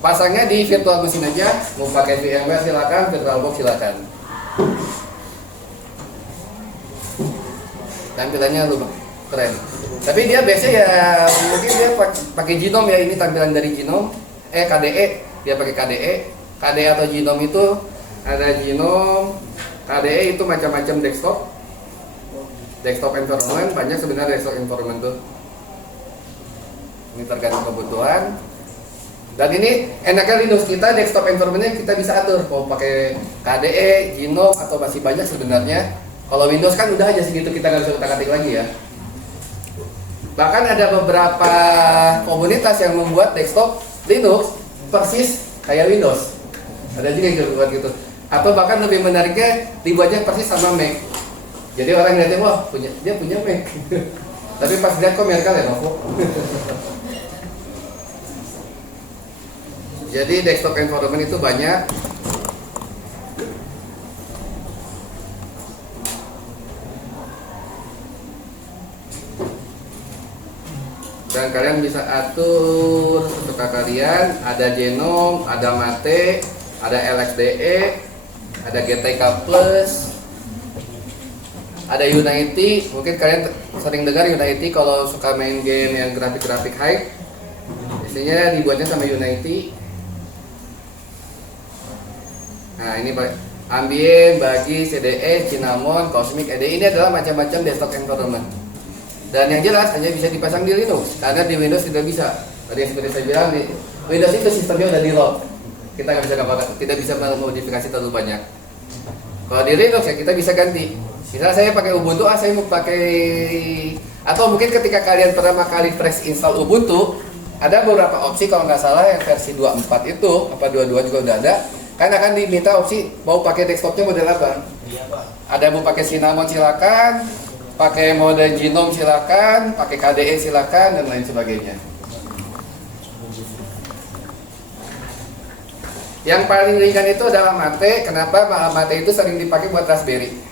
pasangnya di virtual machine aja. Mau pakai VMware silakan, VirtualBox silakan. Tampilannya lumayan keren. Tapi dia biasanya ya mungkin dia pakai Genome ya, ini tampilan dari Genome. KDE, dia pakai KDE. KDE atau Genome itu ada Genome, KDE itu macam-macam desktop environment, banyak sebenarnya desktop environment tuh. Ini tergantung kebutuhan. Dan ini enaknya Linux kita, desktop environmentnya kita bisa atur mau pakai KDE, Genome atau masih banyak sebenarnya. Kalau Windows kan udah aja segitu, kita nggak bisa utak-atik lagi ya. Bahkan ada beberapa komunitas yang membuat desktop Linux persis kayak Windows. Ada juga yang buat gitu. Atau bahkan lebih menariknya dibuatnya persis sama Mac. Jadi orang ngeliatnya, wah dia punya Mac. Tapi pas lihat kok Merkel ya Novo. Jadi desktop environment itu banyak. Dan kalian bisa atur sesuka kalian. Ada Genome, ada Mate, ada LXDE, ada GTK Plus, ada Unity. Mungkin kalian sering dengar Unity kalau suka main game yang grafik-grafik high. Biasanya dibuatnya sama Unity. Nah ini Ambient, Bagi, CDE, Cinnamon, Cosmic, EDE, ini adalah macam-macam desktop environment. Dan yang jelas hanya bisa dipasang di Linux, karena di Windows tidak bisa. Tadi yang seperti saya bilang, di Windows itu sistemnya udah di lock. Kita tidak bisa modifikasi terlalu banyak. Kalau di Linux ya kita bisa ganti. Misalnya saya pakai Ubuntu, saya mau pakai, atau mungkin ketika kalian pertama kali fresh install Ubuntu, ada beberapa opsi kalau nggak salah yang versi 24 itu, apa 22 juga udah ada. Kan akan diminta opsi mau pakai desktopnya model apa. Ada mau pakai Cinnamon silakan, pakai mode Genome silakan, pakai KDE silakan, dan lain sebagainya. Yang paling ringan itu adalah Mate. Kenapa? Mate itu sering dipakai buat Raspberry.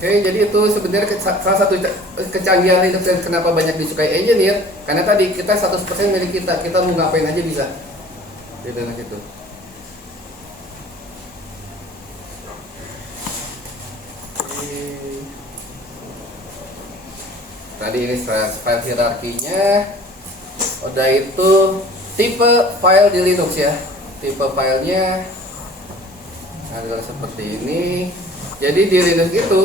Oke, jadi itu sebenarnya salah satu kecanggihan Linux dan kenapa banyak disukai engineer, karena tadi kita 100% milik kita mau ngapain aja bisa. Beda gitu. Tadi ini file hierarkinya. Udah itu tipe file di Linux ya. Tipe filenya adalah seperti ini. Jadi di Linux itu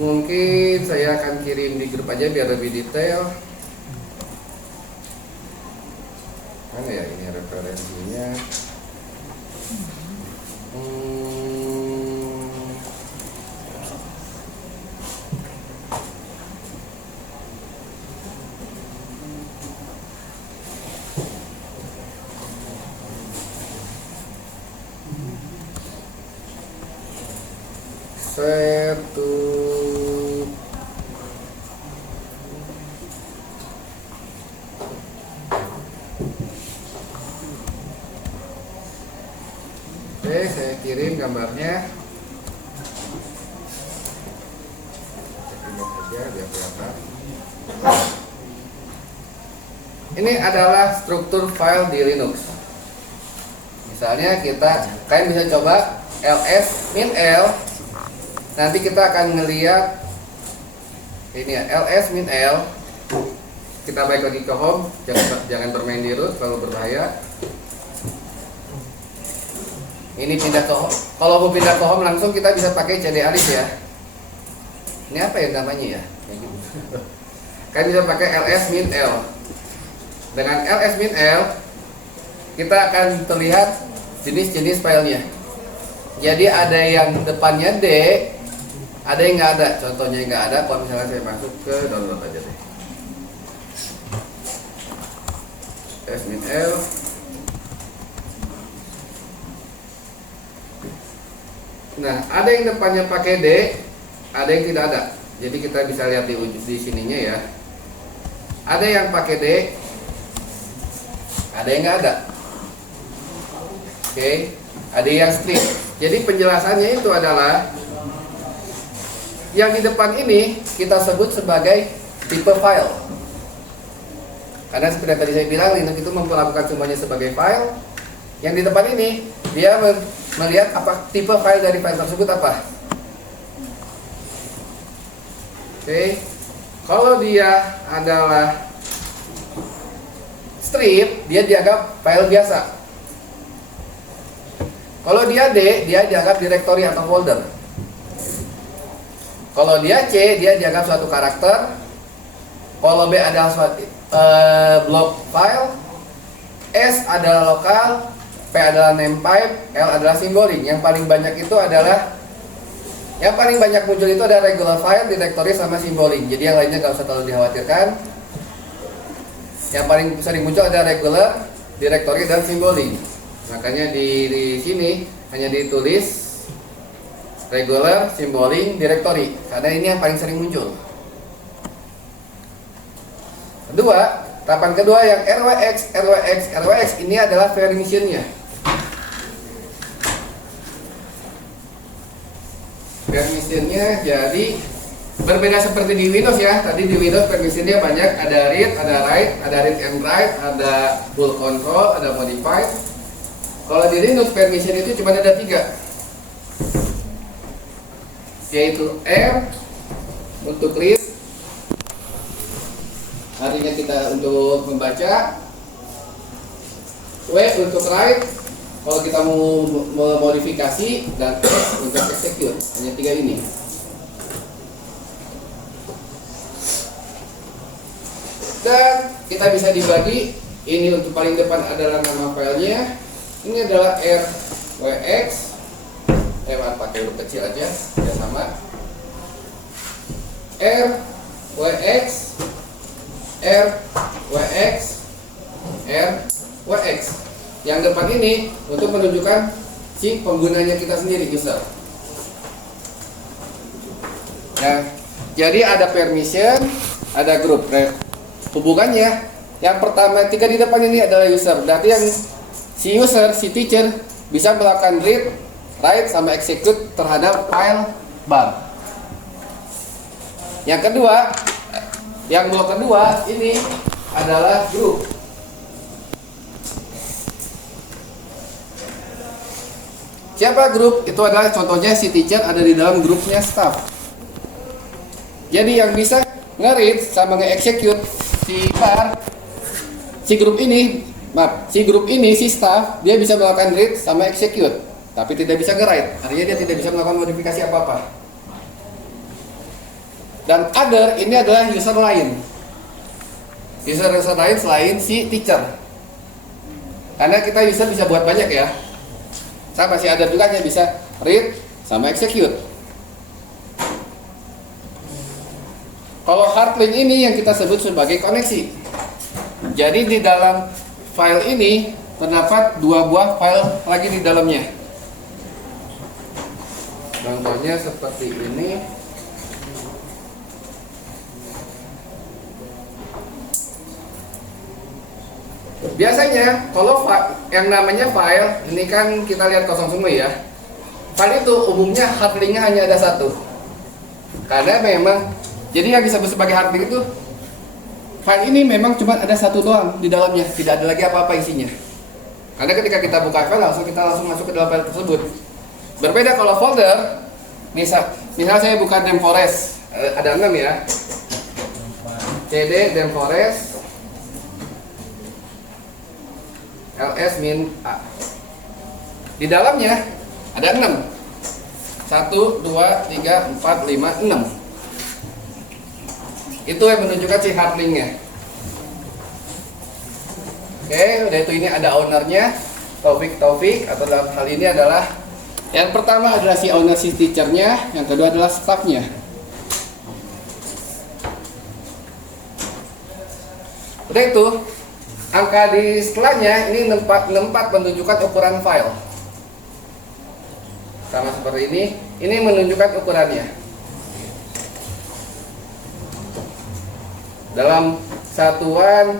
mungkin saya akan kirim di grup aja biar lebih detail. Mana ya ini referensinya? Share to Oke, saya kirim gambarnya. Saja biar kelihatan. Ini adalah struktur file di Linux. Misalnya kalian bisa coba ls-l. Nanti kita akan ngelihat ini ya, ls-l. Kita balik lagi ke home, jangan bermain di root kalau berbahaya. Ini pindah ke home. Kalau mau pindah ke home langsung kita bisa pakai cd alif ya. Ini apa ya namanya ya? Kalian bisa pakai ls-l. Dengan ls-l kita akan terlihat jenis-jenis filenya. Jadi ada yang depannya D, ada yang nggak ada. Contohnya nggak ada. Kalau misalnya saya masuk ke download aja deh. ls-l. Nah, ada yang depannya pakai D, ada yang tidak ada. Jadi kita bisa lihat di sininya ya. Ada yang pakai D, ada yang nggak ada. Oke, ada yang strip. Jadi penjelasannya itu adalah yang di depan ini kita sebut sebagai tipe file. Karena seperti yang tadi saya bilang, Linux itu memperlakukan semuanya sebagai file. Yang di depan ini dia melihat apa tipe file dari file tersebut apa. Oke, kalau dia adalah strip, dia dianggap file biasa. Kalau dia D, dia dianggap directory atau folder. Kalau dia C, dia dianggap suatu karakter. Kalau B adalah suatu block file, S adalah lokal, P adalah namepipe, L adalah simboling. Yang paling banyak muncul itu ada regular file, directory, sama simboling. Jadi yang lainnya nggak usah terlalu dikhawatirkan. Yang paling sering muncul ada regular, directory, dan simboling. Makanya di sini hanya ditulis regular, simboling, directory. Karena ini yang paling sering muncul. Tahapan kedua yang RWX ini adalah permission-nya. Permission-nya jadi berbeda seperti di Windows ya. Tadi di Windows permission-nya banyak, ada read, ada write, ada read and write, ada full control, ada modified. Kalau di Linux permission itu cuma ada 3, yaitu R untuk read, artinya kita untuk membaca, W untuk write kalau kita mau memodifikasi, dan X untuk execute. Hanya 3 ini. Dan kita bisa dibagi. Ini untuk paling depan adalah nama filenya. Ini adalah RWX. Pakai huruf kecil aja, ya sama. RWX, RWX, RWX. Yang depan ini untuk menunjukkan si penggunanya kita sendiri, user. Nah, jadi ada permission, ada group. Hubungannya yang pertama 3 di depan ini adalah user. Berarti yang si user, si teacher bisa melakukan read, write, sama execute terhadap file bar. Yang kedua, yang blok kedua ini adalah group. Siapa grup? Itu adalah contohnya si teacher ada di dalam grupnya staff. Jadi yang bisa nge-read sama nge-execute si grup ini si staff, dia bisa melakukan read sama execute, tapi tidak bisa nge-write. Artinya dia tidak bisa melakukan modifikasi apa-apa. Dan other ini adalah user lain. User lain selain si teacher. Karena kita user bisa buat banyak ya. Sama si other juga hanya bisa read sama execute. Kalau hard link ini yang kita sebut sebagai koneksi. Jadi di dalam file ini terdapat 2 buah file lagi di dalamnya. Contohnya seperti ini. Biasanya kalau yang namanya file ini kan kita lihat kosong semua ya. File itu umumnya hard link-nya hanya ada 1. Karena memang jadi yang disebut sebagai hard link itu file ini memang cuma ada 1 doang di dalamnya, tidak ada lagi apa-apa isinya. Karena ketika kita buka file kita langsung masuk ke dalam file tersebut. Berbeda kalau folder, misal saya buka DemForest, ada 6 ya. cd DemForest ls-a. Di dalamnya ada 6. 1, 2, 3, 4, 5, 6. Itu yang menunjukkan si hard link-nya. Oke, udah itu ini ada ownernya, Taufik, atau dalam hal ini adalah yang pertama adalah si owner si teachernya, yang kedua adalah staffnya. Udah itu, angka di setelahnya ini 64 menunjukkan ukuran file. Sama seperti ini menunjukkan ukurannya. Dalam satuan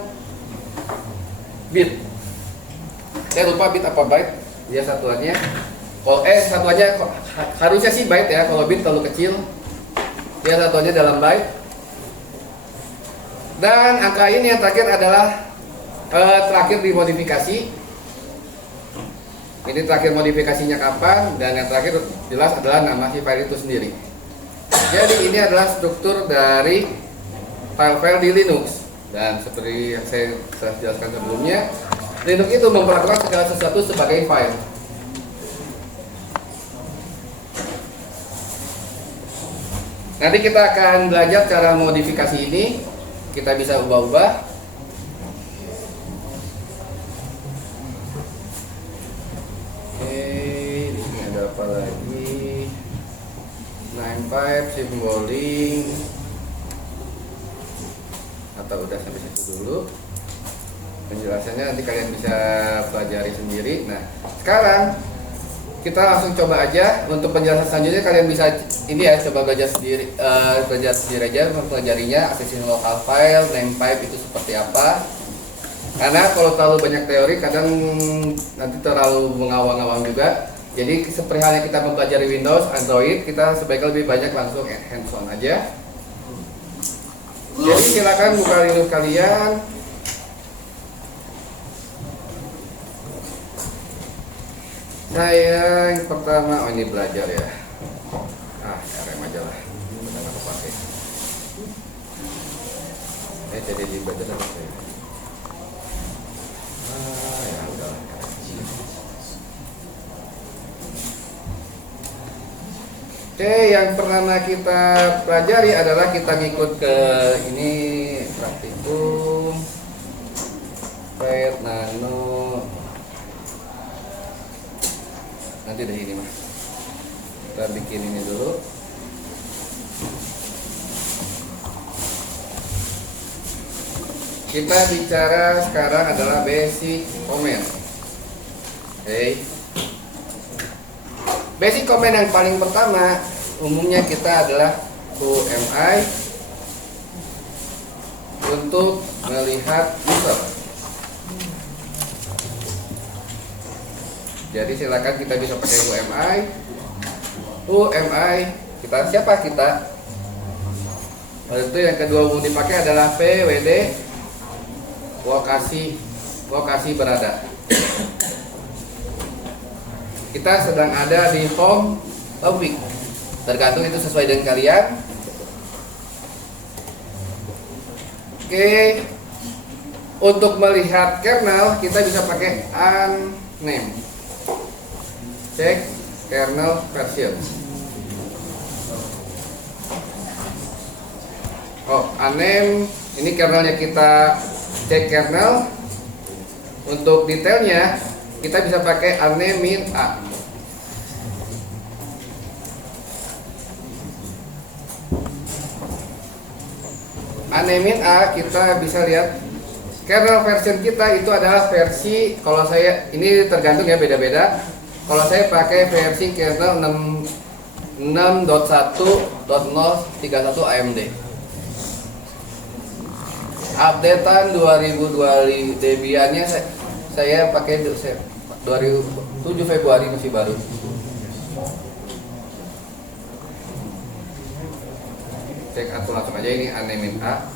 bit. Saya lupa bit apa byte. Dia satuannya. Kalau satuannya harusnya sih byte ya. Kalau bit terlalu kecil. Dia satuannya dalam byte. Dan angka ini yang terakhir adalah terakhir dimodifikasi. Ini terakhir modifikasinya kapan, dan yang terakhir jelas adalah nama si file itu sendiri. Jadi ini adalah struktur dari file-file di Linux. Dan seperti yang saya jelaskan sebelumnya, Linux itu memperlakukan segala sesuatu sebagai file. Nanti kita akan belajar cara modifikasi ini. Kita bisa ubah-ubah. Ini ada apa lagi? 95 symboling. Atau udah sampai situ dulu. Penjelasannya nanti kalian bisa pelajari sendiri. Nah, sekarang kita langsung coba aja. Untuk penjelasan selanjutnya kalian bisa ini ya, coba belajar sendiri aja, mempelajarinya accessing local file, namepipe itu seperti apa. Karena kalau terlalu banyak teori kadang nanti terlalu mengawang-awang juga. Jadi seperti halnya kita mempelajari Windows, Android, kita sebaiknya lebih banyak langsung hands-on aja. Jadi silakan buka Linux kalian. Saya yang pertama, ini belajar ya. RM aja lah. Udah nggak pakai. Jadi di belajar apa ya? Ya udah. Oke, yang pertama kita pelajari adalah kita ngikut ke ini praktikum Pet Nano. Nanti dari ini mah. Kita bikin ini dulu. Kita bicara sekarang adalah basic comment. Oke. Basic comment yang paling pertama umumnya kita adalah UMI untuk melihat user. Jadi silakan kita bisa pakai UMI kita siapa kita. Lalu itu yang kedua umum dipakai adalah PWD lokasi berada. Kita sedang ada di home topic. Tergantung itu sesuai dengan kalian. Oke, untuk melihat kernel kita bisa pakai unnamed. Cek kernel version. Oh, unnamed ini kernelnya, kita cek kernel. Untuk detailnya kita bisa pakai unnamed A. Unnamed A kita bisa lihat kernel version kita itu adalah versi, kalau saya ini tergantung ya, beda-beda. Kalau saya pakai versi kernel 6.1.031 AMD. Updatean 2020 Debian-nya saya pakai 7 Februari, masih baru. Cek atau langsung aja, ini unnamed A.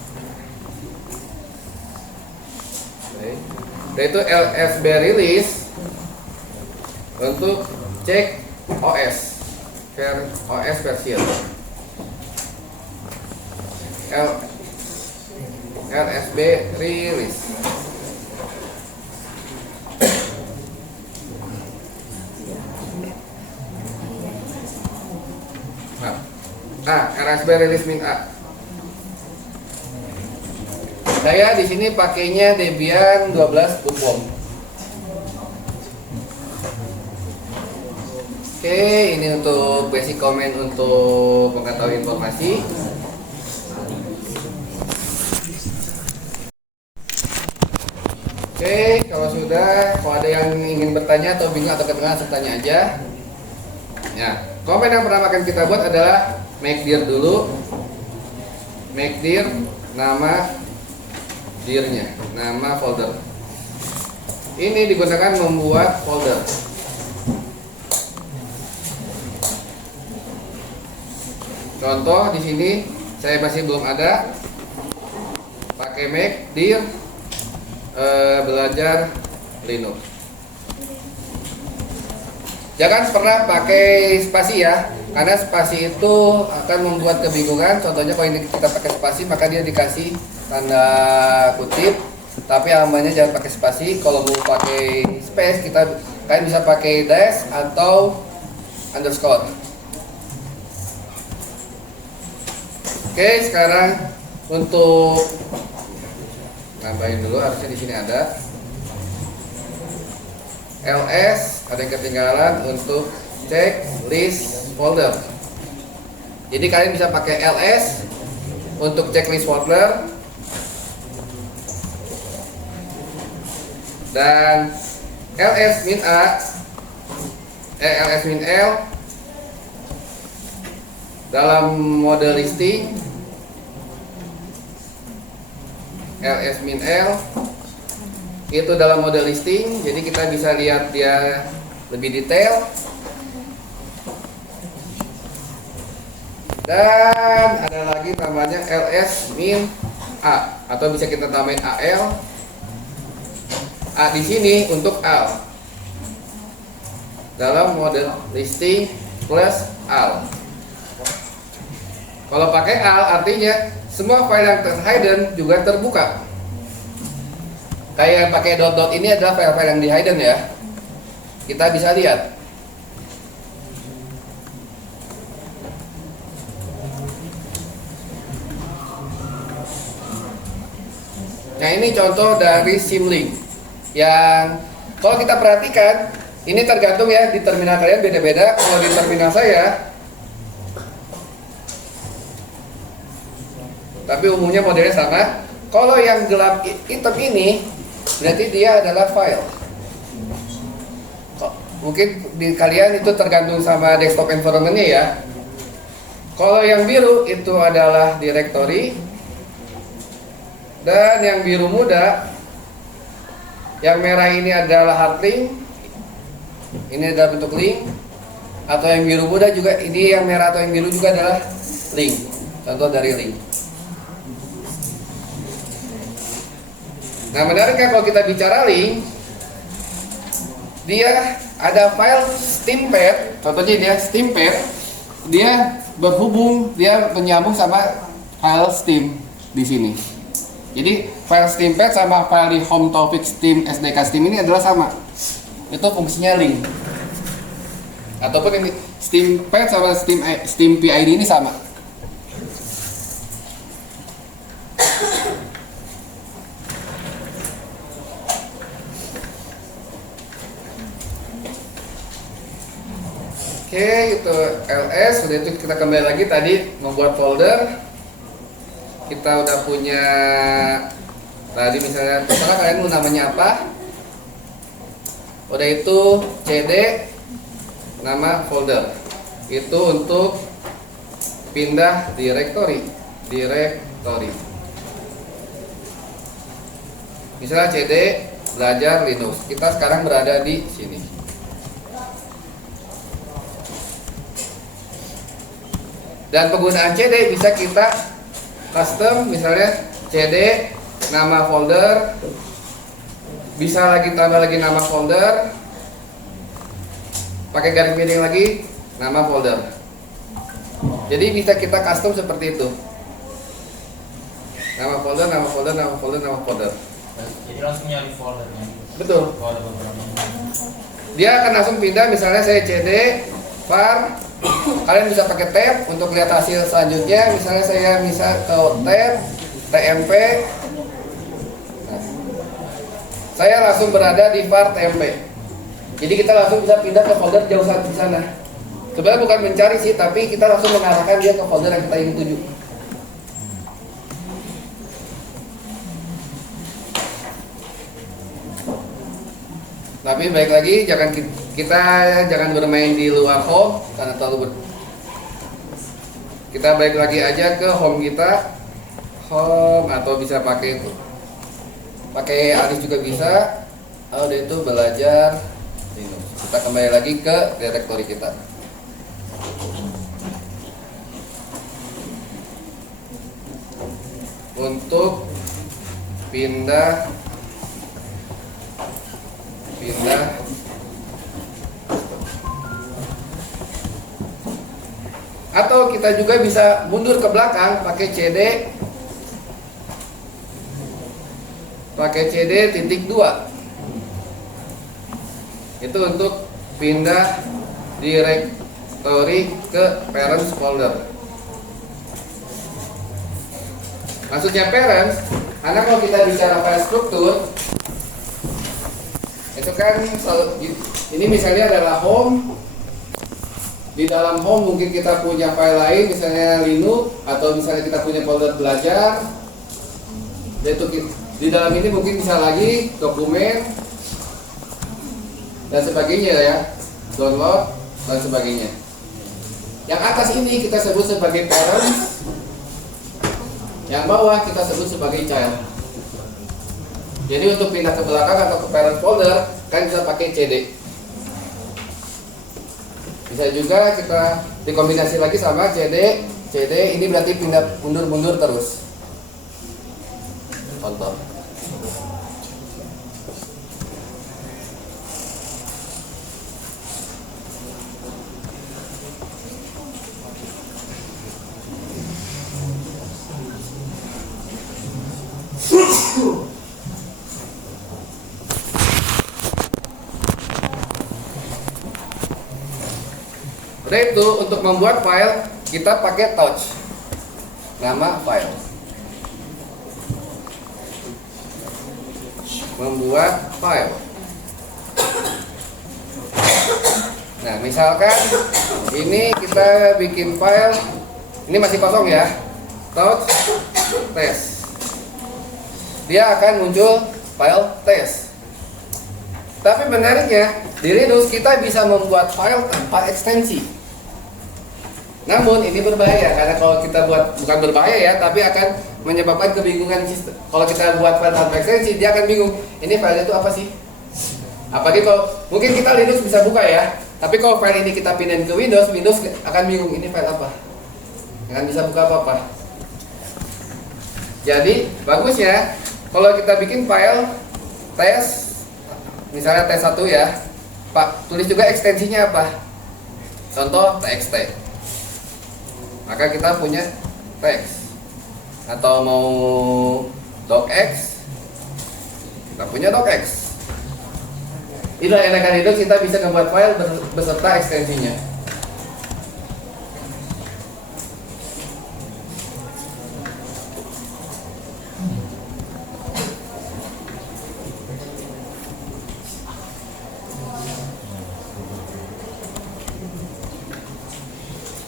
Itu LSB release untuk cek OS version. LSB release. LSB release min A. Saya di sini pakainya Debian 12 bookworm. Oke, ini untuk basic comment untuk mengetahui informasi. Oke, kalau sudah, kalau ada yang ingin bertanya atau bingung atau kedengaran, tanya aja. Ya, komen yang pertama akan kita buat adalah make dir dulu. Make dir, nama dirnya, nama folder. Ini digunakan membuat folder. Contoh di sini saya masih belum ada, pakai make dir belajar Linux. Jangan pernah pakai spasi ya, karena spasi itu akan membuat kebingungan. Contohnya kalau ini kita pakai spasi, maka dia dikasih tanda kutip, tapi amannya jangan pakai spasi. Kalau mau pakai space, kalian bisa pakai dash atau underscore. Oke, sekarang untuk nambahin dulu, harusnya di sini ada ls, ada yang ketinggalan untuk cek list folder. Jadi kalian bisa pakai ls untuk checklist folder, dan ls min a, ls min l dalam mode listing, ls min l itu dalam mode listing, jadi kita bisa lihat dia lebih detail. Dan ada lagi namanya ls min a, atau bisa kita tambahin al. A di sini untuk al dalam mode listing plus al. Kalau pakai al artinya semua file yang terhidden juga terbuka. Kayak yang pakai dot ini adalah file-file yang di hidden ya. Kita bisa lihat. Nah, ini contoh dari Symlink. Yang kalau kita perhatikan, ini tergantung ya, di terminal kalian beda-beda. Kalau di terminal saya, tapi umumnya modelnya sama. Kalau yang gelap hitam ini berarti dia adalah file. Mungkin di kalian itu tergantung sama desktop environment-nya ya. Kalau yang biru itu adalah directory, dan yang biru muda, yang merah ini adalah hard link. Ini adalah bentuk link. Atau yang biru muda juga, ini yang merah atau yang biru juga adalah link. Contoh dari link. Nah, menariknya kalau kita bicara link, dia ada file steampad, contohnya dia steampad, dia berhubung, dia menyambung sama file steam di sini. Jadi file steampad sama file di home topic steam SDK steam ini adalah sama. Itu fungsinya link. Ataupun ini steampad sama steam PID ini sama. Oke, itu ls. Sudah itu kita kembali lagi tadi membuat folder. Kita udah punya tadi misalnya terserah kalian mau namanya apa. Udah itu cd nama folder. Itu untuk pindah directory. Misalnya cd belajar Linux. Kita sekarang berada di sini. Dan penggunaan cd bisa kita custom, misalnya cd nama folder, bisa lagi tambah lagi nama folder, pakai garis miring lagi nama folder. Jadi bisa kita custom seperti itu, nama folder. Jadi langsung nyari foldernya. Betul. Kalau ada beberapa. Dia akan langsung pindah, misalnya saya cd var, kalian bisa pakai tab untuk lihat hasil selanjutnya. Misalnya saya ke tab tmp. Nah, saya langsung berada di var tmp. Jadi kita langsung bisa pindah ke folder jauh di sana. Sebenarnya bukan mencari sih, tapi kita langsung mengarahkan dia ke folder yang kita ingin tuju. Tapi baik lagi, kita jangan bermain di luar home karena terlalu kita balik lagi aja ke home kita, home, atau bisa pakai alis juga bisa. Udah itu belajar Linux. Kita kembali lagi ke directory kita. Untuk pindah atau kita juga bisa mundur ke belakang pakai cd titik 2. Itu untuk pindah directory ke parents folder. Maksudnya parents, karena kalau kita bicara file struktur itu kan ini misalnya adalah home. Di dalam home mungkin kita punya file lain, misalnya Linux, atau misalnya kita punya folder belajar. Yaitu di dalam ini mungkin bisa lagi dokumen dan sebagainya ya, download dan sebagainya. Yang atas ini kita sebut sebagai parents, yang bawah kita sebut sebagai child. Jadi untuk pindah ke belakang atau ke parent folder kan bisa pakai cd. Bisa juga kita dikombinasi lagi sama cd ini berarti pindah mundur terus. Contoh. Udah itu untuk membuat file kita pakai touch nama file. Membuat file. Nah, misalkan ini kita bikin file, ini masih kosong ya. Touch test. Dia akan muncul file test. Tapi menariknya di Linux kita bisa membuat file tanpa ekstensi. Namun ini berbahaya karena kalau kita buat, bukan berbahaya ya, tapi akan menyebabkan kebingungan sistem. Kalau kita buat file tanpa ekstensi, dia akan bingung. Ini file itu apa sih? Apalagi kalau mungkin kita Linux bisa buka ya, tapi kalau file ini kita pindahin ke Windows akan bingung ini file apa. Nggak bisa buka apa-apa. Jadi bagusnya kalau kita bikin file tes, misalnya tes 1 ya, Pak, tulis juga ekstensinya apa? Contoh txt. Maka kita punya teks. Atau mau docx. Kita punya docx. Inilah enakan itu kita bisa membuat file beserta ekstensinya.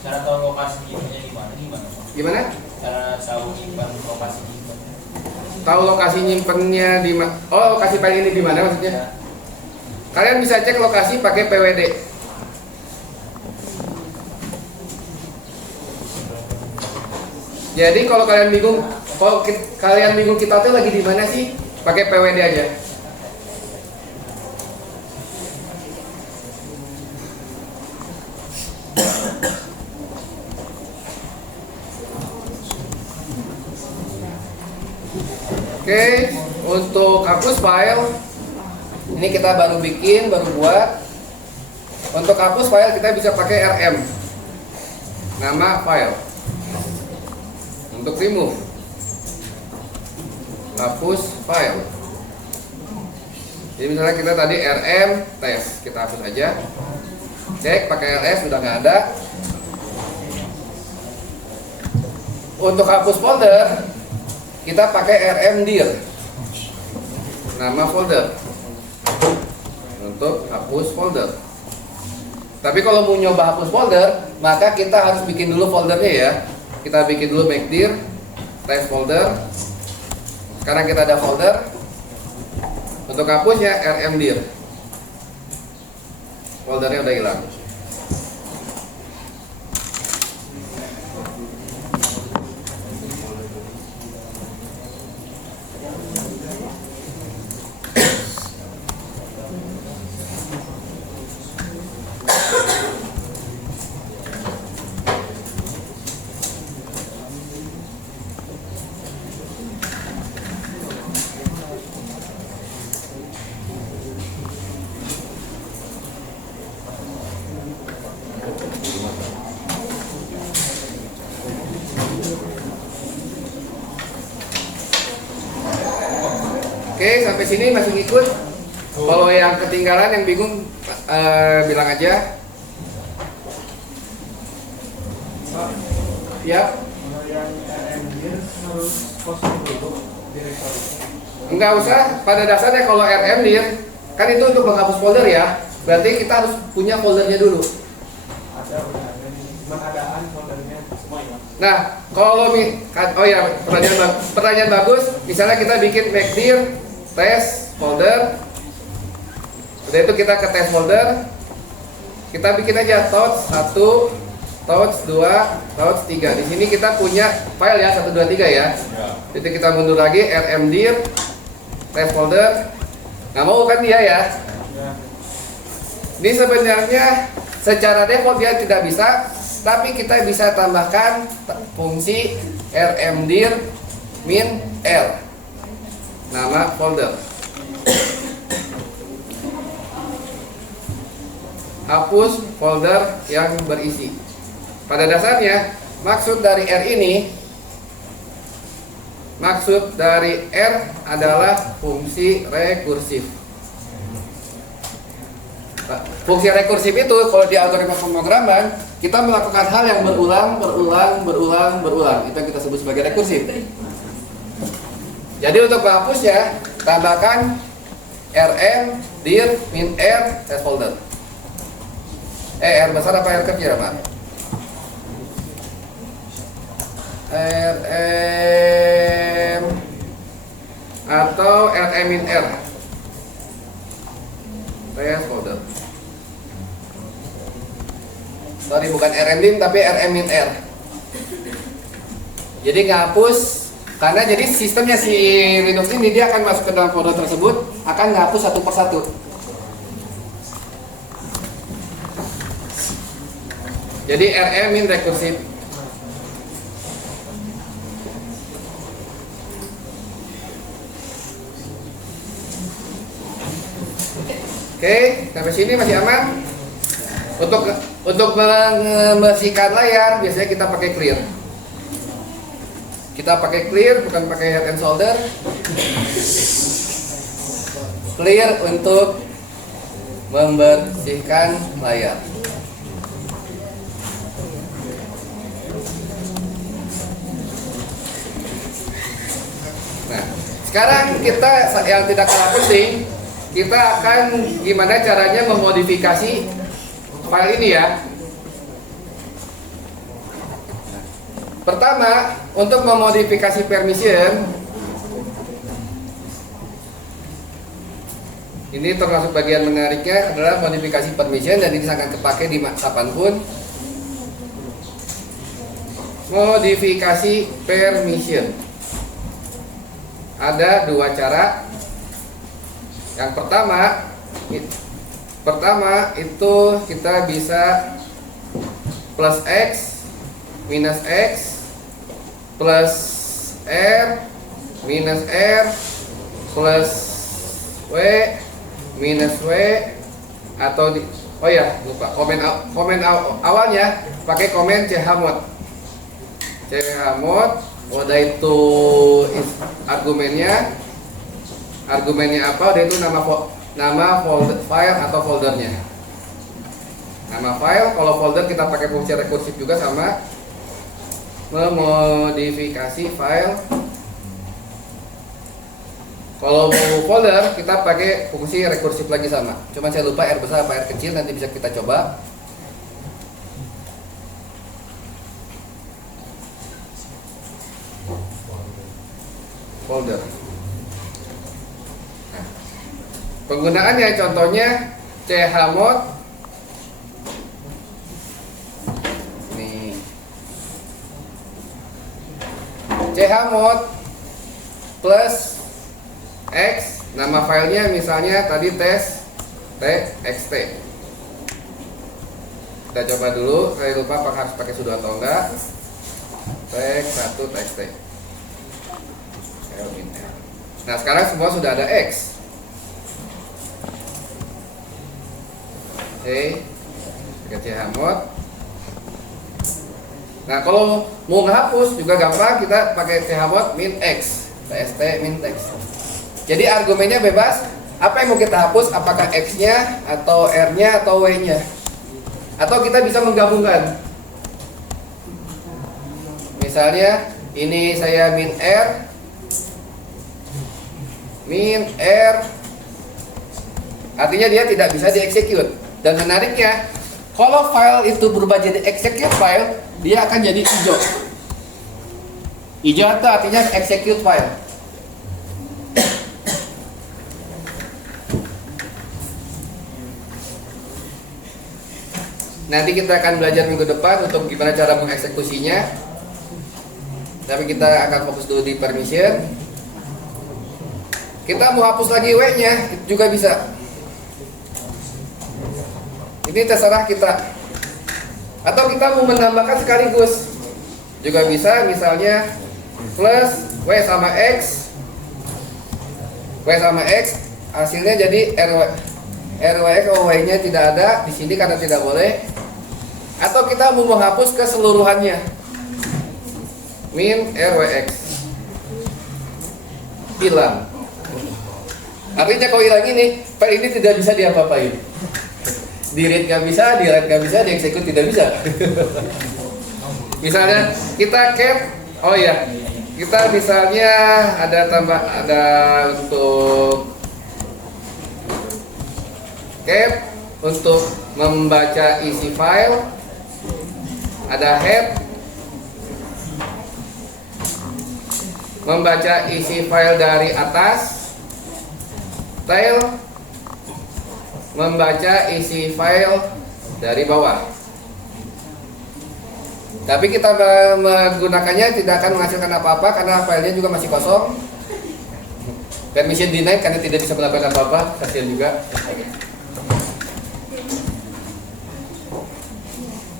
Cara tahu lokasi nyimpannya gimana? Gimana? Cara tahu nyimpan lokasi nyimpannya. Tahu lokasi nyimpennya di mana? Oh, lokasi file ini di mana maksudnya? Kalian bisa cek lokasi pakai PWD. Jadi kalau kalian bingung kita tuh lagi di mana sih? Pakai PWD aja. Oke, untuk hapus file ini kita baru bikin, baru buat. Untuk hapus file kita bisa pakai rm, nama file. Untuk remove, hapus file. Jadi misalnya kita tadi rm test, kita hapus aja. Cek pakai ls sudah nggak ada. Untuk hapus folder kita pakai rmdir, nama folder. Untuk hapus folder. Tapi kalau mau nyoba hapus folder, maka kita harus bikin dulu foldernya ya. Kita bikin dulu makdir test folder. Sekarang kita ada folder. Untuk hapusnya rmdir. Foldernya udah hilang. Oke, sampai sini masih ngikut. Kalau yang ketinggalan, yang bingung, bilang aja. Ya. Enggak usah. Pada dasarnya kalau rmdir kan itu untuk menghapus folder ya. Berarti kita harus punya foldernya dulu. Nah, kalau pertanyaan bagus. Misalnya kita bikin makdir test folder. Udah itu kita ke test folder. Kita bikin aja touch 1, touch 2, touch 3. Di sini kita punya file ya 1 2 3 ya. Jadi kita mundur lagi rmdir test folder. Nggak mau kan dia ya? Ini sebenarnya secara default dia tidak bisa, tapi kita bisa tambahkan fungsi rmdir min l, nama folder. Hapus folder yang berisi. Pada dasarnya maksud dari R adalah fungsi rekursif. Fungsi rekursif itu kalau di algoritma pemrograman kita melakukan hal yang berulang. Itu yang kita sebut sebagai rekursif. Jadi untuk menghapusnya tambahkan rm dir min r test folder. R besar apa R kecil Pak? rm atau rm min r test folder. Sorry, bukan rmdim tapi rm min r. Jadi ngapus, karena jadi sistemnya si Linux ini dia akan masuk ke dalam folder tersebut, akan ngapus satu persatu. Jadi rm min rekursif. Oke, sampai sini masih aman. Untuk membersihkan layar biasanya kita pakai clear. Kita pakai clear, bukan pakai head and shoulder. Clear untuk membersihkan layar. Nah, sekarang kita yang tidak kalah penting, kita akan gimana caranya memodifikasi file ini ya. Pertama, untuk memodifikasi permission, ini termasuk bagian menariknya adalah modifikasi permission, dan ini akan kepake di kapanpun. Modifikasi permission ada dua cara. Yang pertama itu kita bisa plus X minus X plus R minus R plus W minus W, atau oh ya lupa, komen awalnya pakai komen chmod. Udah itu argumennya apa, udah itu nama file atau foldernya. Nama file, kalau folder kita pakai fungsi rekursif juga sama. Memodifikasi file, kalau mau folder kita pakai fungsi rekursif lagi sama. Cuma saya lupa R besar apa R kecil, nanti bisa kita coba. Folder. Nah, penggunaannya contohnya chmod. Nih. Chmod plus X, nama filenya misalnya tadi txt. Kita coba dulu, saya lupa apakah harus pakai sudo atau enggak. txt. Nah, sekarang semua sudah ada X. Oke, pakai chmod. Nah, kalau mau menghapus juga gampang, kita pakai chmod min X, tst min text. Jadi argumennya bebas, apa yang mau kita hapus, apakah X-nya atau R-nya atau W-nya. Atau kita bisa menggabungkan. Misalnya ini saya min R, artinya dia tidak bisa dieksekut. Dan menariknya, kalau file itu berubah jadi execute file, dia akan jadi hijau. Hijau itu artinya execute file. Nanti kita akan belajar minggu depan untuk gimana cara mengeksekusinya. Tapi kita akan fokus dulu di permission. Kita mau hapus lagi W-nya juga bisa. Ini terserah kita. Atau kita mau menambahkan sekaligus juga bisa, misalnya plus W sama X. W sama X hasilnya jadi RWX, W-nya tidak ada di sini karena tidak boleh. Atau kita mau menghapus keseluruhannya, min RWX, hilang. Artinya kalau hilang ini, file ini tidak bisa diapa-apain. Di read nggak bisa, di write nggak bisa, di execute tidak bisa. Misalnya kita cap, oh ya, kita misalnya ada untuk cap untuk membaca isi file. Ada head, membaca isi file dari atas. Tail, membaca isi file dari bawah. Tapi kita menggunakannya tidak akan menghasilkan apa-apa karena filenya juga masih kosong. Permission denied karena tidak bisa melakukan apa-apa, kasihan juga.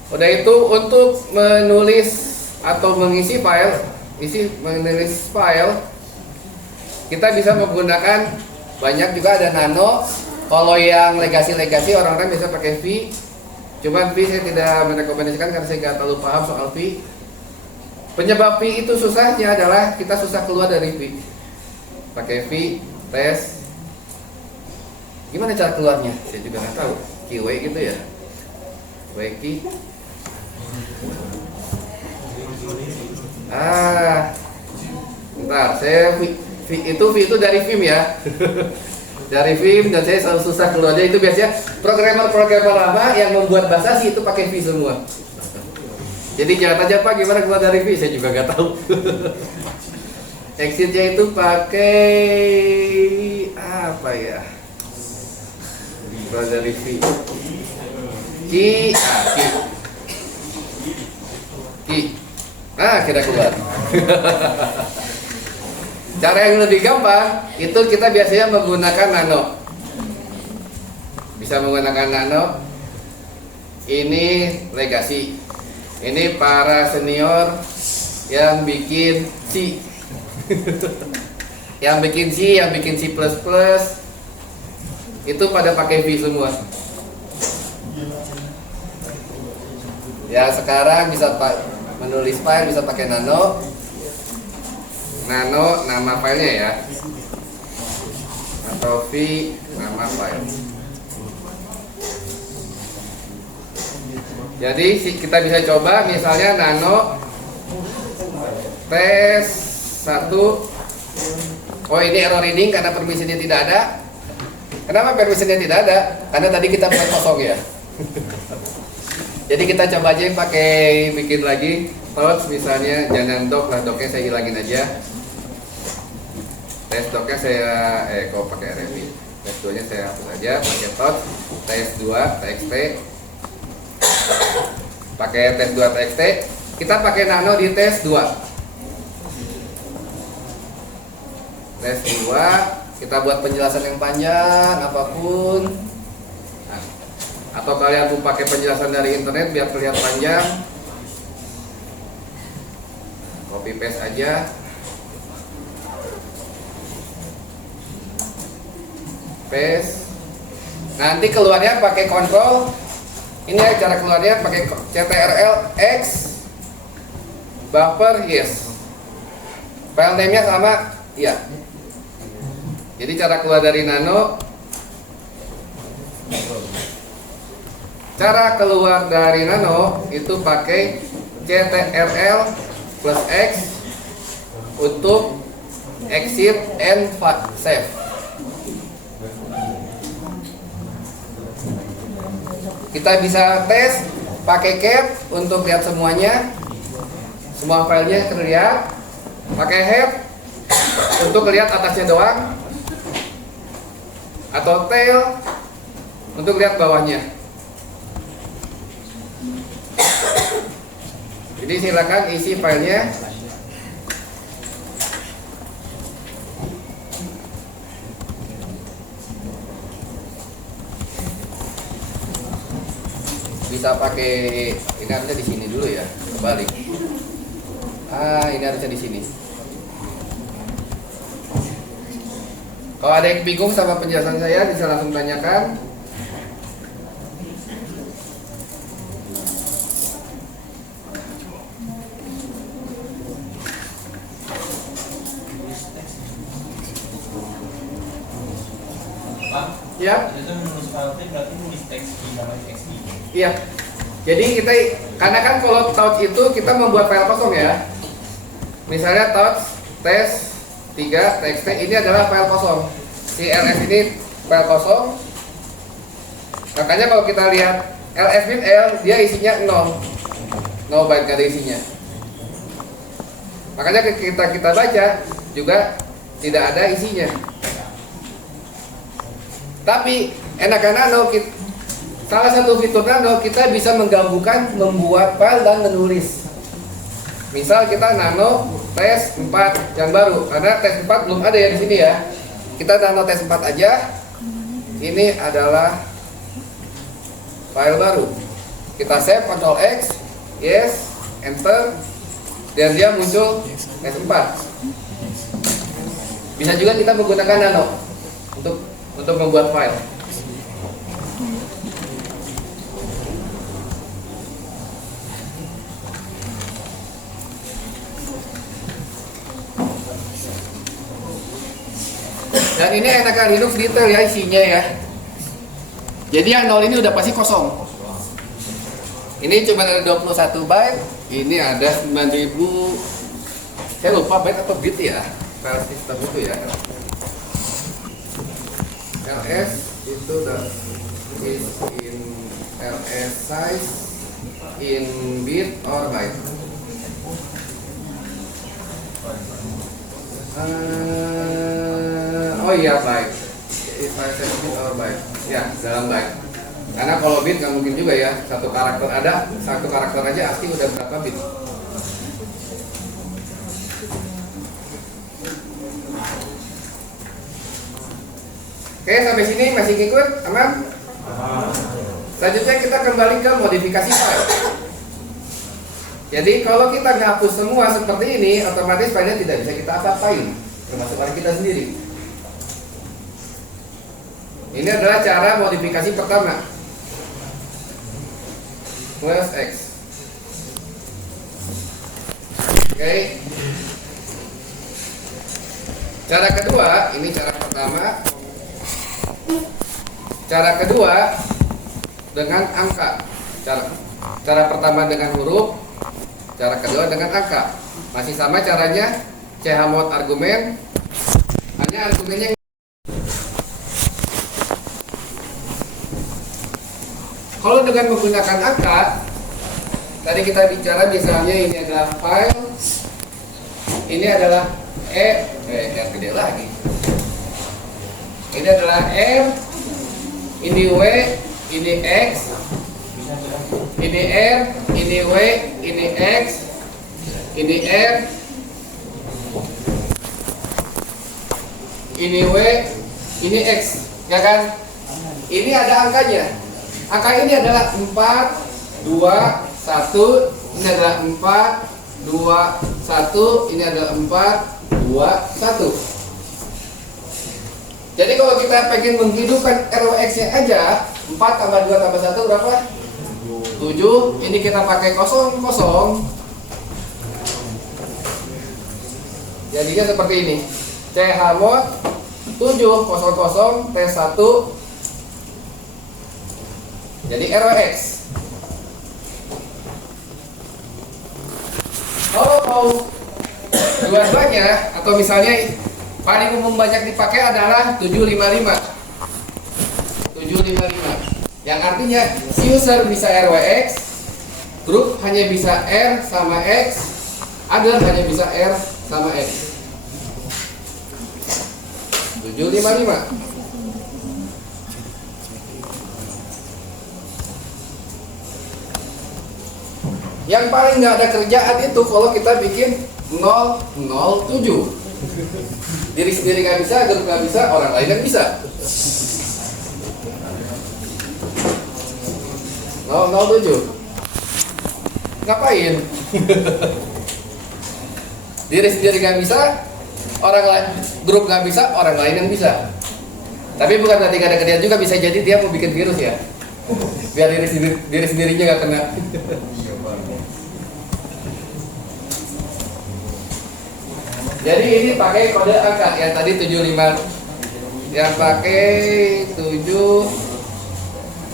Udah itu untuk menulis atau mengisi file, menulis file, kita bisa menggunakan banyak juga, ada nano. Kalau yang legasi orang-orang bisa pakai V. Cuman V saya tidak merekomendasikan karena saya nggak terlalu paham soal V. Penyebab V itu susahnya adalah kita susah keluar dari V. pakai V tes. Gimana cara keluarnya? Saya juga nggak tahu. QW gitu ya. Wiki. Bentar, saya V itu dari Vim ya. Dari Vim, dan saya selalu susah keluarnya. Itu biasanya programmer lama yang membuat bahasa sih itu pakai V semua. Jadi jangan tanya Pak gimana keluar dari V, saya juga nggak tahu. Exitnya itu pakai apa ya? Keluar dari V. Ki. Kita keluar. Cara yang lebih gampang itu kita biasanya menggunakan nano. Bisa menggunakan nano. Ini legasi. Ini para senior yang bikin C. Yang bikin C++, itu pada pakai V semua. Ya sekarang bisa menulis file bisa pakai nano. Nano nama filenya ya, atau V nama file. Jadi kita bisa coba misalnya nano tes 1. Oh ini error reading karena permissionnya tidak ada. Kenapa permissionnya tidak ada? Karena tadi kita buat kosong ya. Jadi kita coba aja pakai bikin lagi touch misalnya, jangan dock lah, docknya saya hilangin aja. Tes docknya saya kok pakai RMI. Tes 2 nya saya hapus aja, pakai touch tes 2 txt. Pakai tes 2 txt. Kita pakai nano di tes 2. Tes 2 kita buat penjelasan yang panjang apapun. Atau kalian mau pakai penjelasan dari internet biar terlihat panjang, copy paste aja, paste. Nanti keluarnya pakai kontrol. Ini ya cara keluarnya pakai ctrl x buffer yes. File name-nya sama, iya. Jadi cara keluar dari nano. Cara keluar dari nano itu pakai ctrl plus x untuk exit and save. Kita bisa tes pakai cat untuk lihat semuanya, semua filenya terlihat. Pakai head untuk lihat atasnya doang, atau tail untuk lihat bawahnya. Jadi silakan isi filenya. Bisa pakai ini, harusnya di sini dulu ya, kebalik. Ini harusnya di sini. Kalau ada yang bingung sama penjelasan saya bisa langsung tanyakan. Ya. Itu menulis file berarti nulis teks di dalam teks ini. Iya. Jadi kita karena kan kalau touch itu kita membuat file kosong ya. Misalnya touch tes 3 txt ini adalah file kosong. Si ls ini file kosong. Makanya kalau kita lihat ls with l dia isinya 0 byte, gak ada isinya. Makanya kita baca juga tidak ada isinya. Tapi enakan nano, salah satu fitur nano kita bisa menggabungkan membuat file dan menulis. Misal kita nano tes 4 yang baru, karena tes 4 belum ada ya di sini ya. Kita nano tes 4 aja. Ini adalah file baru. Kita save, Ctrl X, yes, enter, dan dia muncul tes 4. Bisa juga kita menggunakan nano untuk membuat file. Dan ini enakan Linux detail ya isinya ya. Jadi yang 0 ini udah pasti kosong. Ini cuma ada 21 byte, ini ada 9000. Saya lupa byte atau bit ya. File system itu ya. LS itu udah is in LS size in bit or byte. Oh iya byte. If I say bit or byte, ya dalam byte. Karena kalau bit nggak mungkin juga ya, satu karakter aja asli udah berapa bit. Oke, sampai sini masih ngikut, aman? Selanjutnya kita kembali ke modifikasi file. Jadi kalau kita ngapus semua seperti ini, otomatis filenya tidak bisa kita apa-apain, termasuk file kita sendiri. Ini adalah cara modifikasi pertama. Plus X. Oke. Cara kedua, ini cara pertama. Cara kedua dengan angka. Cara pertama dengan huruf, cara kedua dengan angka. Masih sama caranya, chmod argumen. Hanya argumennya kalau dengan menggunakan angka, tadi kita bicara misalnya ini adalah file, ini adalah R gede lagi. Ini adalah R, ini W, ini X, ini R, ini W, ini X, ini R, ini W, ini X, ya kan? Ini ada angkanya. Angka ini adalah 4, 2, 1. Ini adalah 4, 2, 1. Ini adalah 4, 2, 1. Jadi kalau kita pengen menghidupkan RWX-nya aja, 4 tambah 2 tambah 1 berapa? 7. Ini kita pakai kosong. Jadinya seperti ini. chmod 700 T1. Jadi RWX. Kalau mau dua-duanya, atau misalnya paling umum banyak dipakai adalah 755. Yang artinya user bisa RWX, group hanya bisa R sama X, other hanya bisa R sama X. 755. Yang paling nggak ada kerjaan itu kalau kita bikin 007. Diri sendiri nggak bisa, grup nggak bisa, orang lain yang bisa. 007. Ngapain? Diri sendiri nggak bisa, orang lain, grup nggak bisa, orang lain yang bisa. Tapi bukan berarti nggak ada kerjaan juga, bisa jadi dia mau bikin virus ya, biar diri sendirinya nggak kena. Jadi ini pakai kode angka yang tadi 75, yang pakai 7.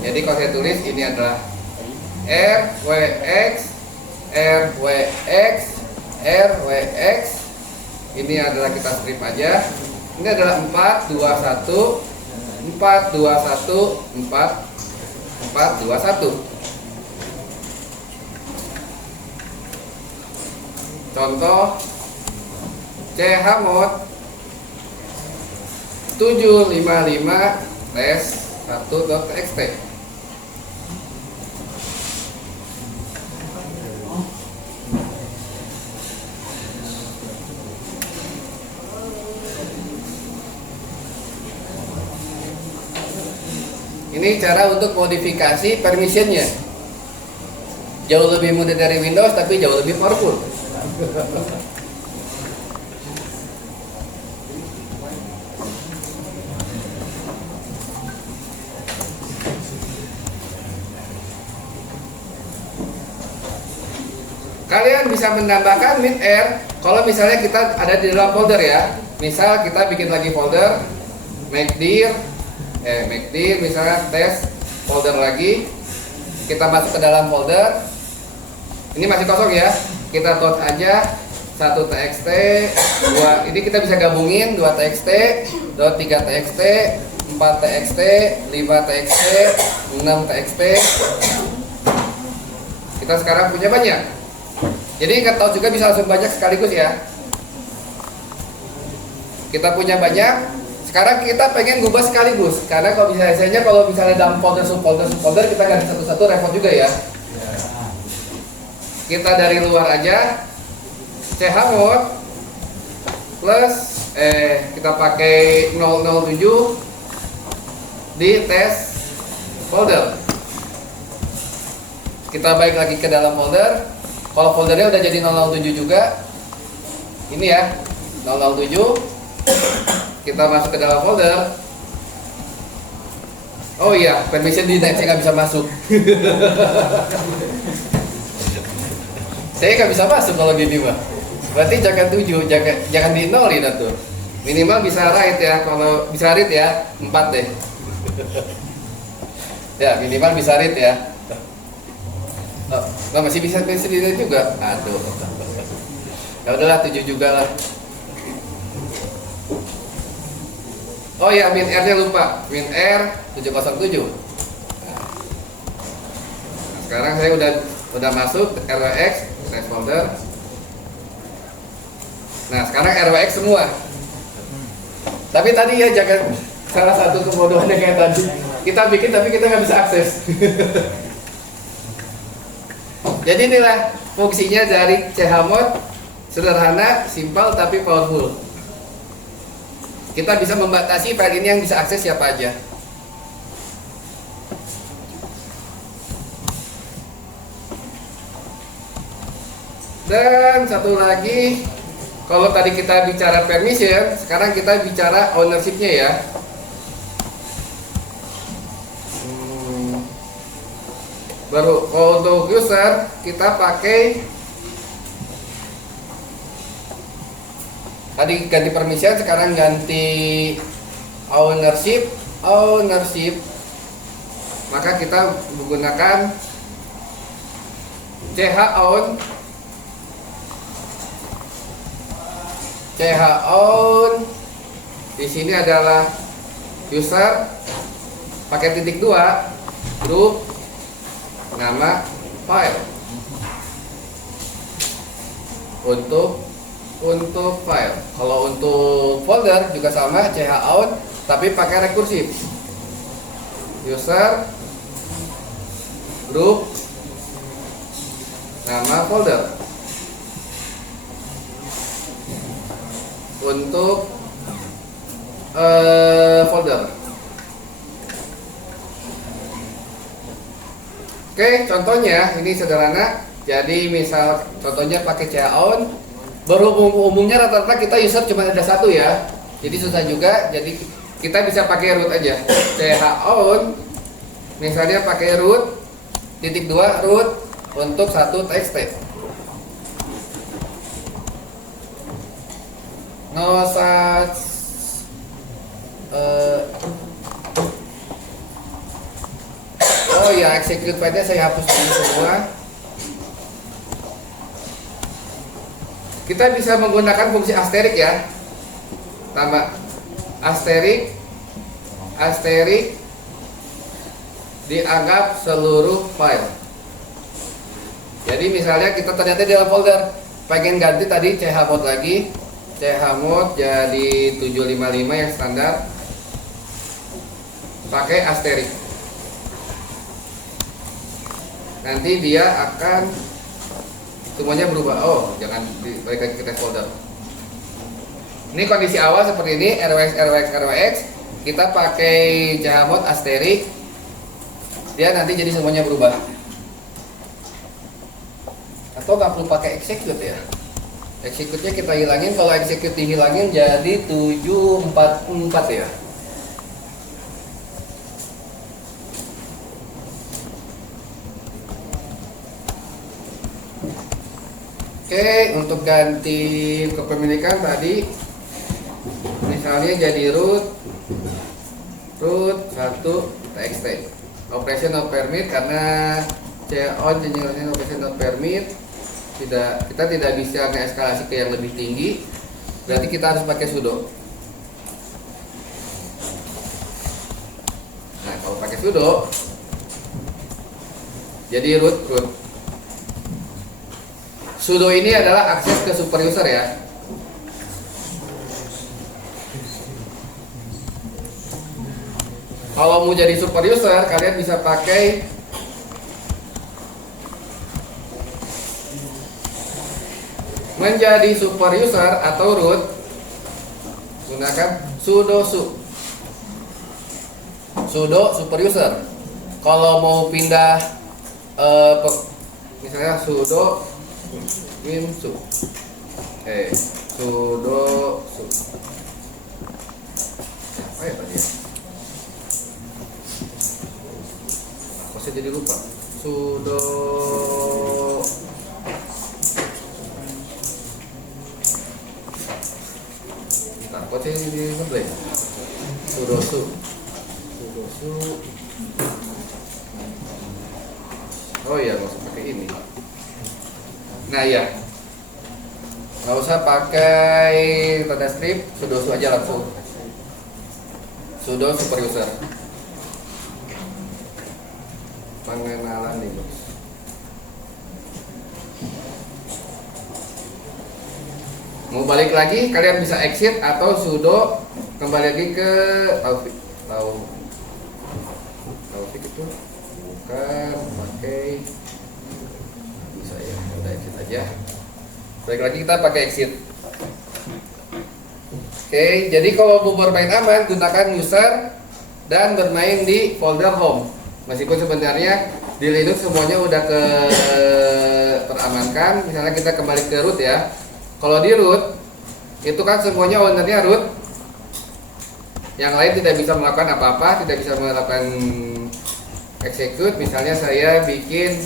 Jadi kalau saya tulis ini adalah RWX, RWX, RWX. Ini adalah kita strip aja. Ini adalah 421, 421, 421. Contoh chmod 755 tes1.txt. Ini cara untuk modifikasi permissionnya. Jauh lebih mudah dari Windows, tapi jauh lebih powerful. Kalian bisa menambahkan min R kalau misalnya kita ada di dalam folder ya. Misal kita bikin lagi folder make dir misalnya tes folder lagi, kita masuk ke dalam folder. Ini masih kosong ya, kita dot aja 1 txt, 2, ini kita bisa gabungin 2 txt, dot 3 txt, 4 txt, 5 txt, 6 txt. Kita sekarang punya banyak. Jadi kita tahu juga bisa langsung banyak sekaligus ya. Kita punya banyak. Sekarang kita pengen ngubah sekaligus, karena kalau misalnya dalam folder kita ganti satu-satu repot juga ya. Kita dari luar aja chmod plus kita pakai 007 di tes folder. Kita balik lagi ke dalam folder. Kalau foldernya udah jadi 007 juga, ini ya 007, kita masuk ke dalam folder. Oh iya, permission denied, saya nggak bisa masuk. Saya nggak bisa masuk kalau gini mah. Berarti jangan 7, jangan di nolin tuh. Minimal bisa write ya, kalau bisa read ya 4 deh. Ya minimal bisa read ya. Oh, masih bisa read juga. Aduh. Ya udahlah 7 juga lah. Oh ya, WinR-nya lupa. WinR 707. Nah, sekarang saya udah masuk RWX test folder. Nah, sekarang RWX semua. Tapi tadi ya jangan salah satu kebodohannya kayak tadi. Kita bikin tapi kita nggak bisa akses. Jadi inilah fungsinya dari chmod, sederhana, simpel tapi powerful. Kita bisa membatasi file ini yang bisa akses siapa aja. Dan satu lagi, kalau tadi kita bicara permission, sekarang kita bicara ownership-nya ya. Baru kalau untuk user kita pakai tadi ganti permission, sekarang ganti ownership. Maka kita menggunakan chown di sini adalah user pakai titik 2 grup nama file untuk file. Kalau untuk folder juga sama chown tapi pakai rekursif. User grup nama folder untuk folder. Oke, contohnya ini sederhana. Jadi misal contohnya pakai chown, berhubung umumnya rata-rata kita user cuma ada satu ya. Jadi susah juga. Jadi kita bisa pakai root aja. Chown misalnya pakai root titik 2 root untuk satu txt. No such oh ya, execute file-nya saya hapus dulu semua. Kita bisa menggunakan fungsi asterisk ya. Tambah asterisk dianggap seluruh file. Jadi misalnya kita ternyata di dalam folder pengen ganti tadi chmod lagi, chmod jadi 755 yang standar, pakai asterisk. Nanti dia akan semuanya berubah. Oh, jangan balik lagi ke test folder. Ini kondisi awal seperti ini, RWX. Kita pakai chmod asterisk, dia nanti jadi semuanya berubah. Atau nggak perlu pakai execute ya? Execute-nya kita hilangin. Kalau execute dihilangin jadi 744 ya. Oke, untuk ganti kepemilikan tadi misalnya jadi root txt. Operation not permit karena on generation operation not permit, kita tidak bisa ngeeskalasi ke yang lebih tinggi, berarti kita harus pakai sudo. Nah, kalau pakai sudo jadi root. Sudo ini adalah akses ke super user ya. Kalau mau jadi super user, kalian bisa pakai menjadi super user atau root, gunakan sudo super user. Kalau mau pindah misalnya sudo wimsu sudo apa ya tadi ya? Kok saya jadi lupa. Sudo kok saya jadi ngeblank. Sudosu oh iya, nggak usah pakai ini. Nah ya, nggak usah pakai tanda strip, sudosu aja langsung. Sudo super user. Pengenalan Linux. Mau balik lagi, kalian bisa exit atau sudo kembali lagi ke Taufik itu bukan pakai bisa ya, udah exit aja. Balik lagi kita pakai exit. Oke, jadi kalau mau bermain aman, gunakan user dan bermain di folder home. Meskipun sebenarnya di Linux semuanya udah teramankan. Misalnya kita kembali ke root ya. Kalau di root itu kan semuanya ownernya root. Yang lain tidak bisa melakukan apa-apa, tidak bisa melakukan execute. Misalnya saya bikin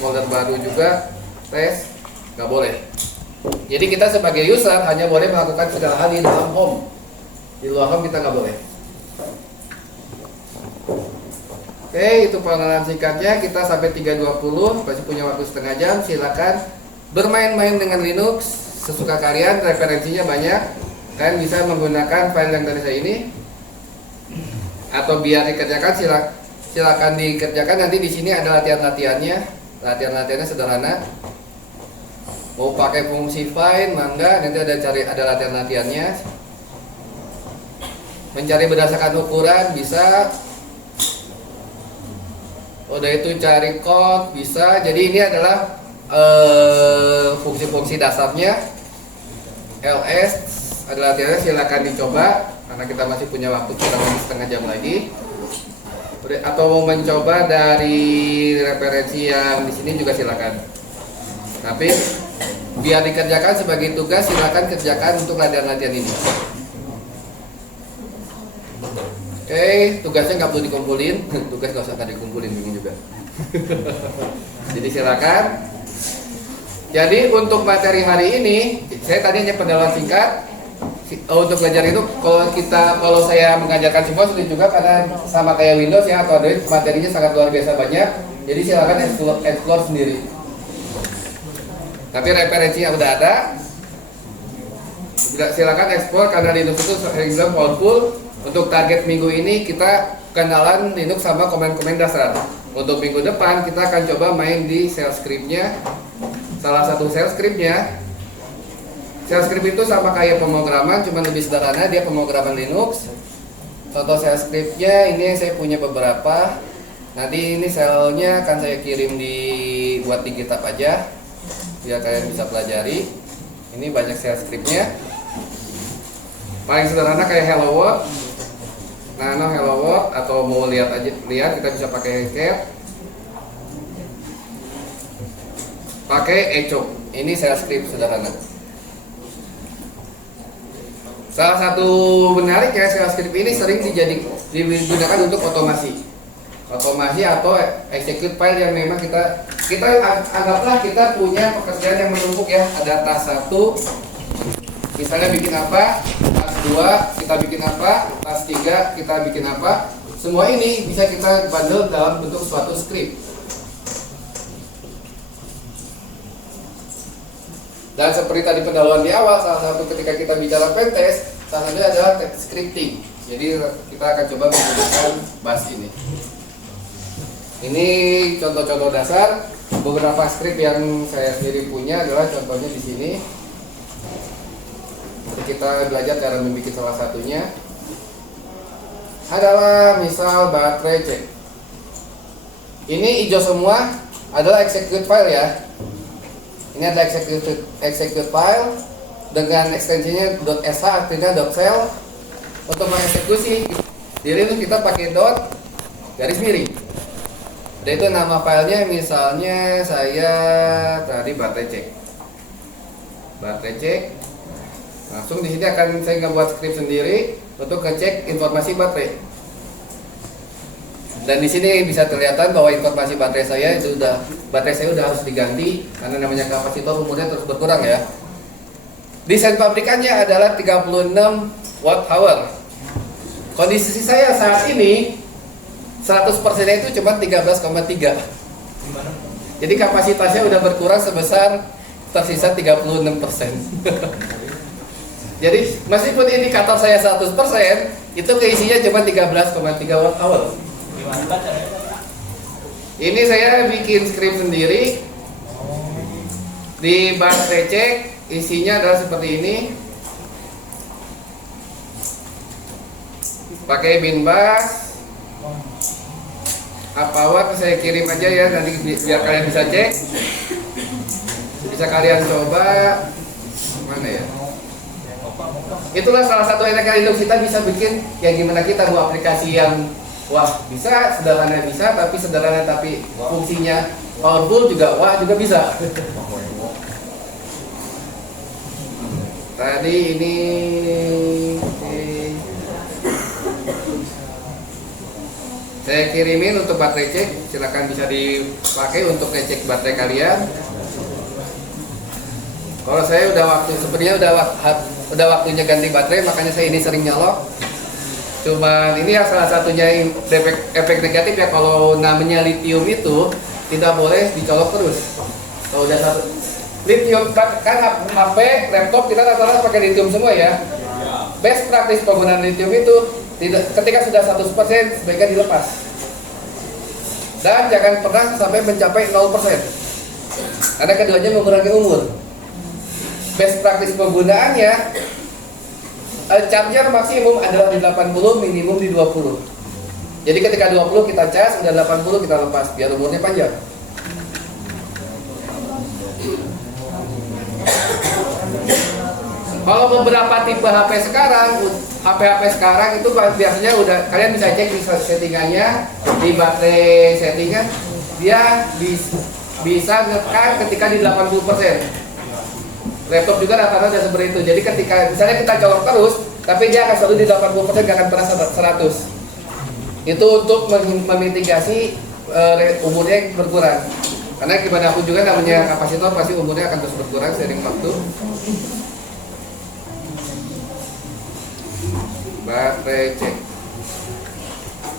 folder baru juga, tes, nggak boleh. Jadi kita sebagai user hanya boleh melakukan segala hal di dalam home. Di luar home kita nggak boleh. Oke, itu pengenalan singkatnya. Kita sampai 3.20, masih punya waktu setengah jam. Silakan bermain-main dengan Linux sesuka kalian. Referensinya banyak. Kalian bisa menggunakan file yang dari saya ini, atau biar dikerjakan silakan dikerjakan. Nanti di sini ada latihan-latihannya. Latihan-latihannya sederhana. Mau pakai fungsi find, mangga, nanti ada latihan-latihannya. Mencari berdasarkan ukuran bisa. Udah itu cari code bisa. Jadi ini adalah fungsi-fungsi dasarnya. LS ada latihannya, silakan dicoba karena kita masih punya waktu kurang lebih setengah jam lagi. Atau mau mencoba dari referensi yang di sini juga silakan. Tapi biar dikerjakan sebagai tugas, silakan kerjakan untuk latihan-latihan ini. Oke, tugasnya nggak perlu dikumpulin. Tugas nggak usah dikumpulin, bingung juga. Jadi silakan. Jadi untuk materi hari ini, saya tadi hanya pendalaman singkat. Untuk belajar itu, kalau saya mengajarkan semua sulit juga karena sama kayak Windows ya atau Android, materinya sangat luar biasa banyak. Jadi silakan explore sendiri. Tapi referensinya udah ada. Silakan explore karena Linux itu sering bilang powerful. Untuk target minggu ini kita kenalan Linux sama komen-komen dasar. Untuk minggu depan kita akan coba main di shell script-nya. Salah satu shell script-nya, shell script itu sama kayak pemrograman, cuma lebih sederhana, dia pemrograman Linux. Contoh shell script-nya ini saya punya beberapa. Nanti ini shell-nya akan saya kirim buat di GitHub aja, biar kalian bisa pelajari. Ini banyak shell script-nya. Paling sederhana kayak hello world. Nano hello world, atau mau lihat kita bisa pakai cat, pakai echo. Ini shell script sederhana. Salah satu menarik ya, shell script ini sering digunakan untuk otomasi atau execute file yang memang kita anggaplah kita punya pekerjaan yang menumpuk ya. Ada task 1, misalnya bikin apa, task 2 kita bikin apa, task 3 kita bikin apa. semua ini bisa kita bundle dalam bentuk suatu script. Dan seperti tadi pendahuluan di awal, salah satu ketika kita bicara pentest, salah satunya adalah scripting. Jadi kita akan coba menggunakan Bash ini. Ini contoh-contoh dasar. Beberapa script yang saya sendiri punya adalah contohnya di sini. Kita belajar cara membuat salah satunya adalah misal baterai cek. Ini hijau semua adalah execute file ya. Ini adalah execute file dengan ekstensinya .sh artinya .shell. Untuk mengeksekusi jadi itu kita pakai dot garis miring. Dan itu nama filenya misalnya saya tadi baterai cek. Baterai cek. Langsung di sini akan saya ngebuat script sendiri untuk ngecek informasi baterai. Dan di sini bisa kelihatan bahwa informasi baterai saya saya udah harus diganti karena namanya kapasitor umurnya terus berkurang ya. Desain pabrikannya adalah 36 watt hour. Kondisi saya saat ini 100% itu cuma 13,3. Jadi kapasitasnya udah berkurang sebesar tersisa 36%. Jadi meskipun indikator saya 100%, itu keisinya cuma 13,3 watt hour. Ini saya bikin script sendiri. Di Bash Recek isinya adalah seperti ini. Pakai bin Bash. Apa watt saya kirim aja ya, nanti biar kalian bisa cek. Bisa kalian coba. Mana ya? Itulah salah satu enaknya Linux, kita bisa bikin yang gimana kita buat aplikasi yang wah bisa, sederhana bisa, tapi fungsinya powerful juga, wah juga bisa. Tadi ini saya kirimin untuk baterai cek, silakan bisa dipakai untuk ngecek baterai kalian. Kalau saya sepertinya udah waktunya ganti baterai, makanya saya ini sering nyolok. Cuman ini ya salah satunya efek negatif ya, kalau namanya lithium itu tidak boleh dicolok terus. Kalau udah satu lithium kan HP, laptop kita rata-rata pakai lithium semua ya. Best practice penggunaan lithium itu ketika sudah 100% sebaiknya dilepas. Dan jangan pernah sampai mencapai 0%. Karena keduanya mengurangi umur. Best practice penggunaannya charger maksimum adalah di 80, minimum di 20. Jadi ketika 20 kita cas, udah 80 kita lepas biar umurnya panjang. Kalau beberapa tipe HP sekarang itu biasanya udah kalian bisa cek di settingannya, di baterai settingan dia bisa ngekan ketika di 80%. Laptop juga rata-rata seperti itu. Jadi ketika misalnya kita colok terus, tapi dia akan selalu di 80%, gak akan pernah 100. Itu untuk memitigasi umurnya berkurang. Karena gimana pun juga namanya kapasitor pasti umurnya akan terus berkurang seiring waktu. Baterai cek.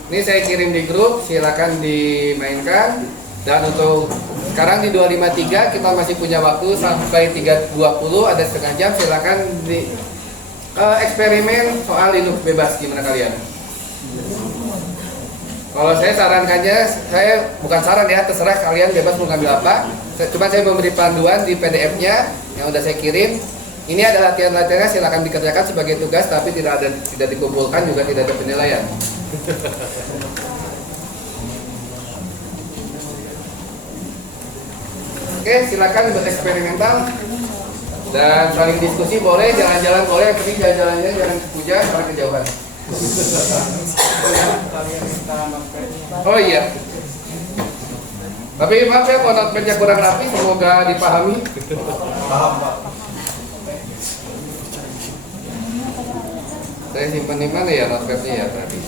Ini saya kirim di grup, silakan dimainkan. Dan untuk sekarang di 253 kita masih punya waktu sampai 3.20, ada setengah jam. Silakan di eksperimen soal Linux bebas, gimana kalian? Kalau saya sarankannya, saya bukan saran ya, terserah kalian bebas mau ngambil apa. Cuma saya memberi panduan di PDF-nya yang udah saya kirim. Ini ada latihan-latihannya, silakan dikerjakan sebagai tugas, tapi tidak dikumpulkan, juga tidak ada penilaian. Oke, silakan bereksperimental dan saling diskusi boleh, jalan-jalan boleh, tapi jalan-jalannya jangan hujan karena kejauhan. Oh iya. Tapi maaf ya kalau notepad-nya kurang rapi, semoga dipahami. Paham, Pak. Saya simpan di mana ya notepad-nya ya tadi?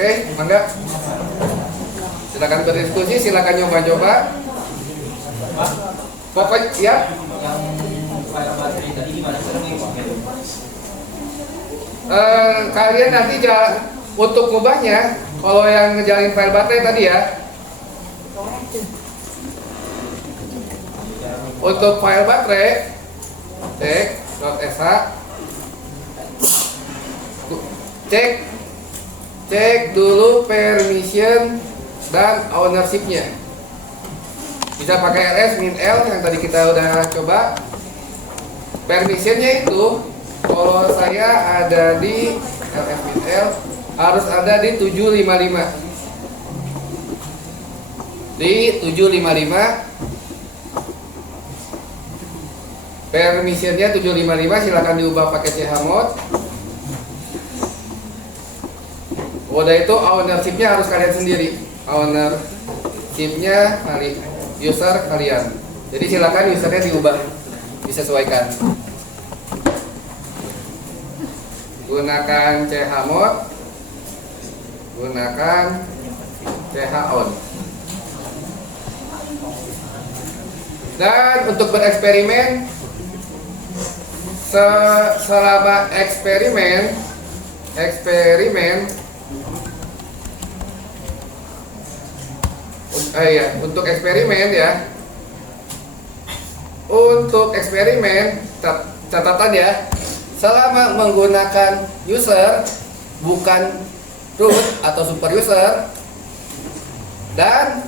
Oke, mangga. Silakan berdiskusi, silakan nyoba-nyoba. Pokoknya ya. file baterai tadi gimana cara mengubahnya? Kalian nanti untuk ngubahnya, kalau yang ngejalin file baterai tadi ya, untuk file baterai cek.sh, cek dulu permission dan ownership-nya. Bisa pakai ls min l yang tadi kita udah coba. Permission-nya itu kalau saya ada di ls min l harus ada di 755. Di 755 permission-nya 755, silakan diubah pakai chmod. Udah itu ownership-nya harus kalian sendiri. Ownership-nya user kalian. Jadi silakan usernya diubah, disesuaikan. Gunakan chmod, gunakan chown. Dan untuk bereksperimen, selama eksperimen untuk eksperimen ya, untuk eksperimen catatan ya, selama menggunakan user bukan root atau super user dan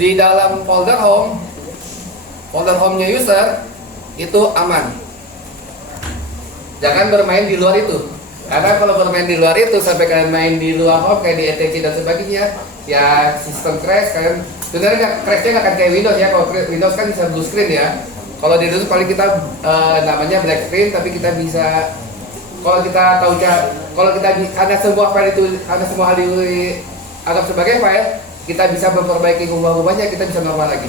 di dalam folder home-nya user itu aman. Jangan bermain di luar itu. Karena kalau bermain di luar itu sampai kalian main di luar home kayak di etc dan sebagainya, ya sistem crash. Kalian sebenarnya crashnya nggak akan kayak Windows ya. Kalau Windows kan bisa blue screen ya. Kalau di Windows paling kita namanya black screen, tapi kita bisa kalau kita tahu kalau kita ada semua file itu, ada semua hal dianggap sebagai file, kita bisa memperbaiki ubah-ubahnya, kita bisa normal lagi.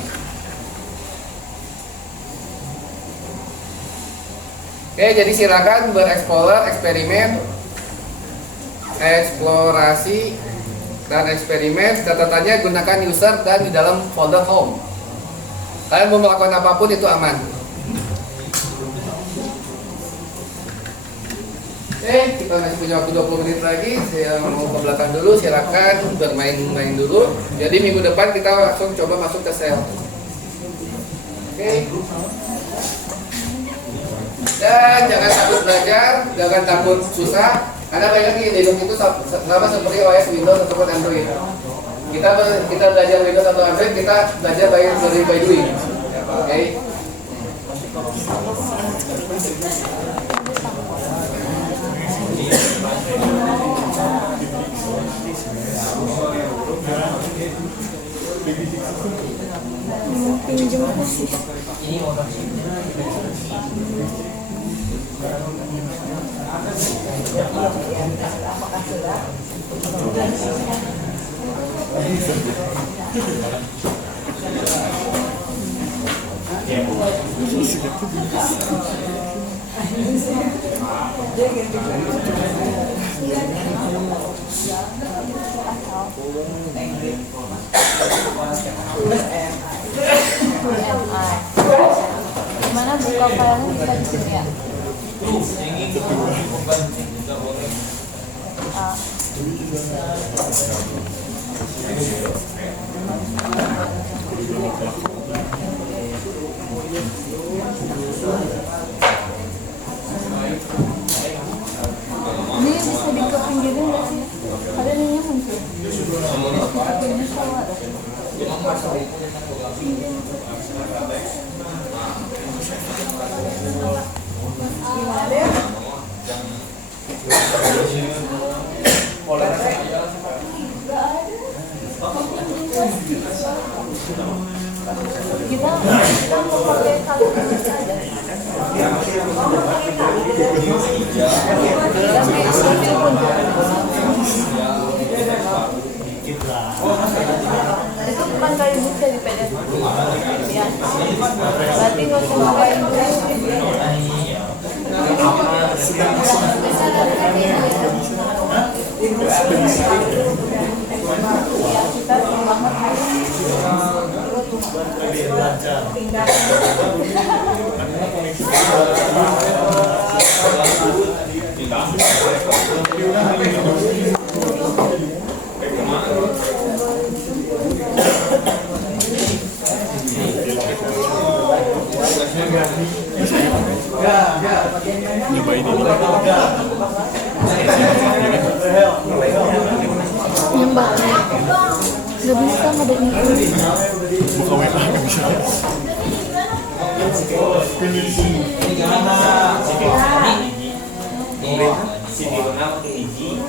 Oke, jadi silakan bereksplor, eksperimen, eksplorasi dan eksperimen. Catatannya gunakan user dan di dalam folder home. Kalian mau melakukan apapun itu aman. Oke, kita masih punya waktu 20 menit lagi. Saya mau ke belakang dulu, silakan bermain-main dulu. Jadi minggu depan kita langsung coba masuk ke sel. Oke. Dan jangan takut belajar, jangan takut susah. Karena banyak di Linux itu sama seperti OS Windows ataupun Android. Kita belajar Windows atau Android, kita belajar by doing. Oke. Pinjam kursi. Gimana buka filenya bisa di sini ya? Ini bisa dikepinggirin nggak sih? Ada ininya muncul. Ini sama. Gimana deh? Kita mau pakai kalkulus aja. Itu bukan kayu buta di PDF. Ya. Berarti nggak usah ngapain dulu. Ya, kita semangat aja. ini. Yang bakal. Gak bisa ada ini. Buka WA nggak bisa. Ini si Diego pakai hiji.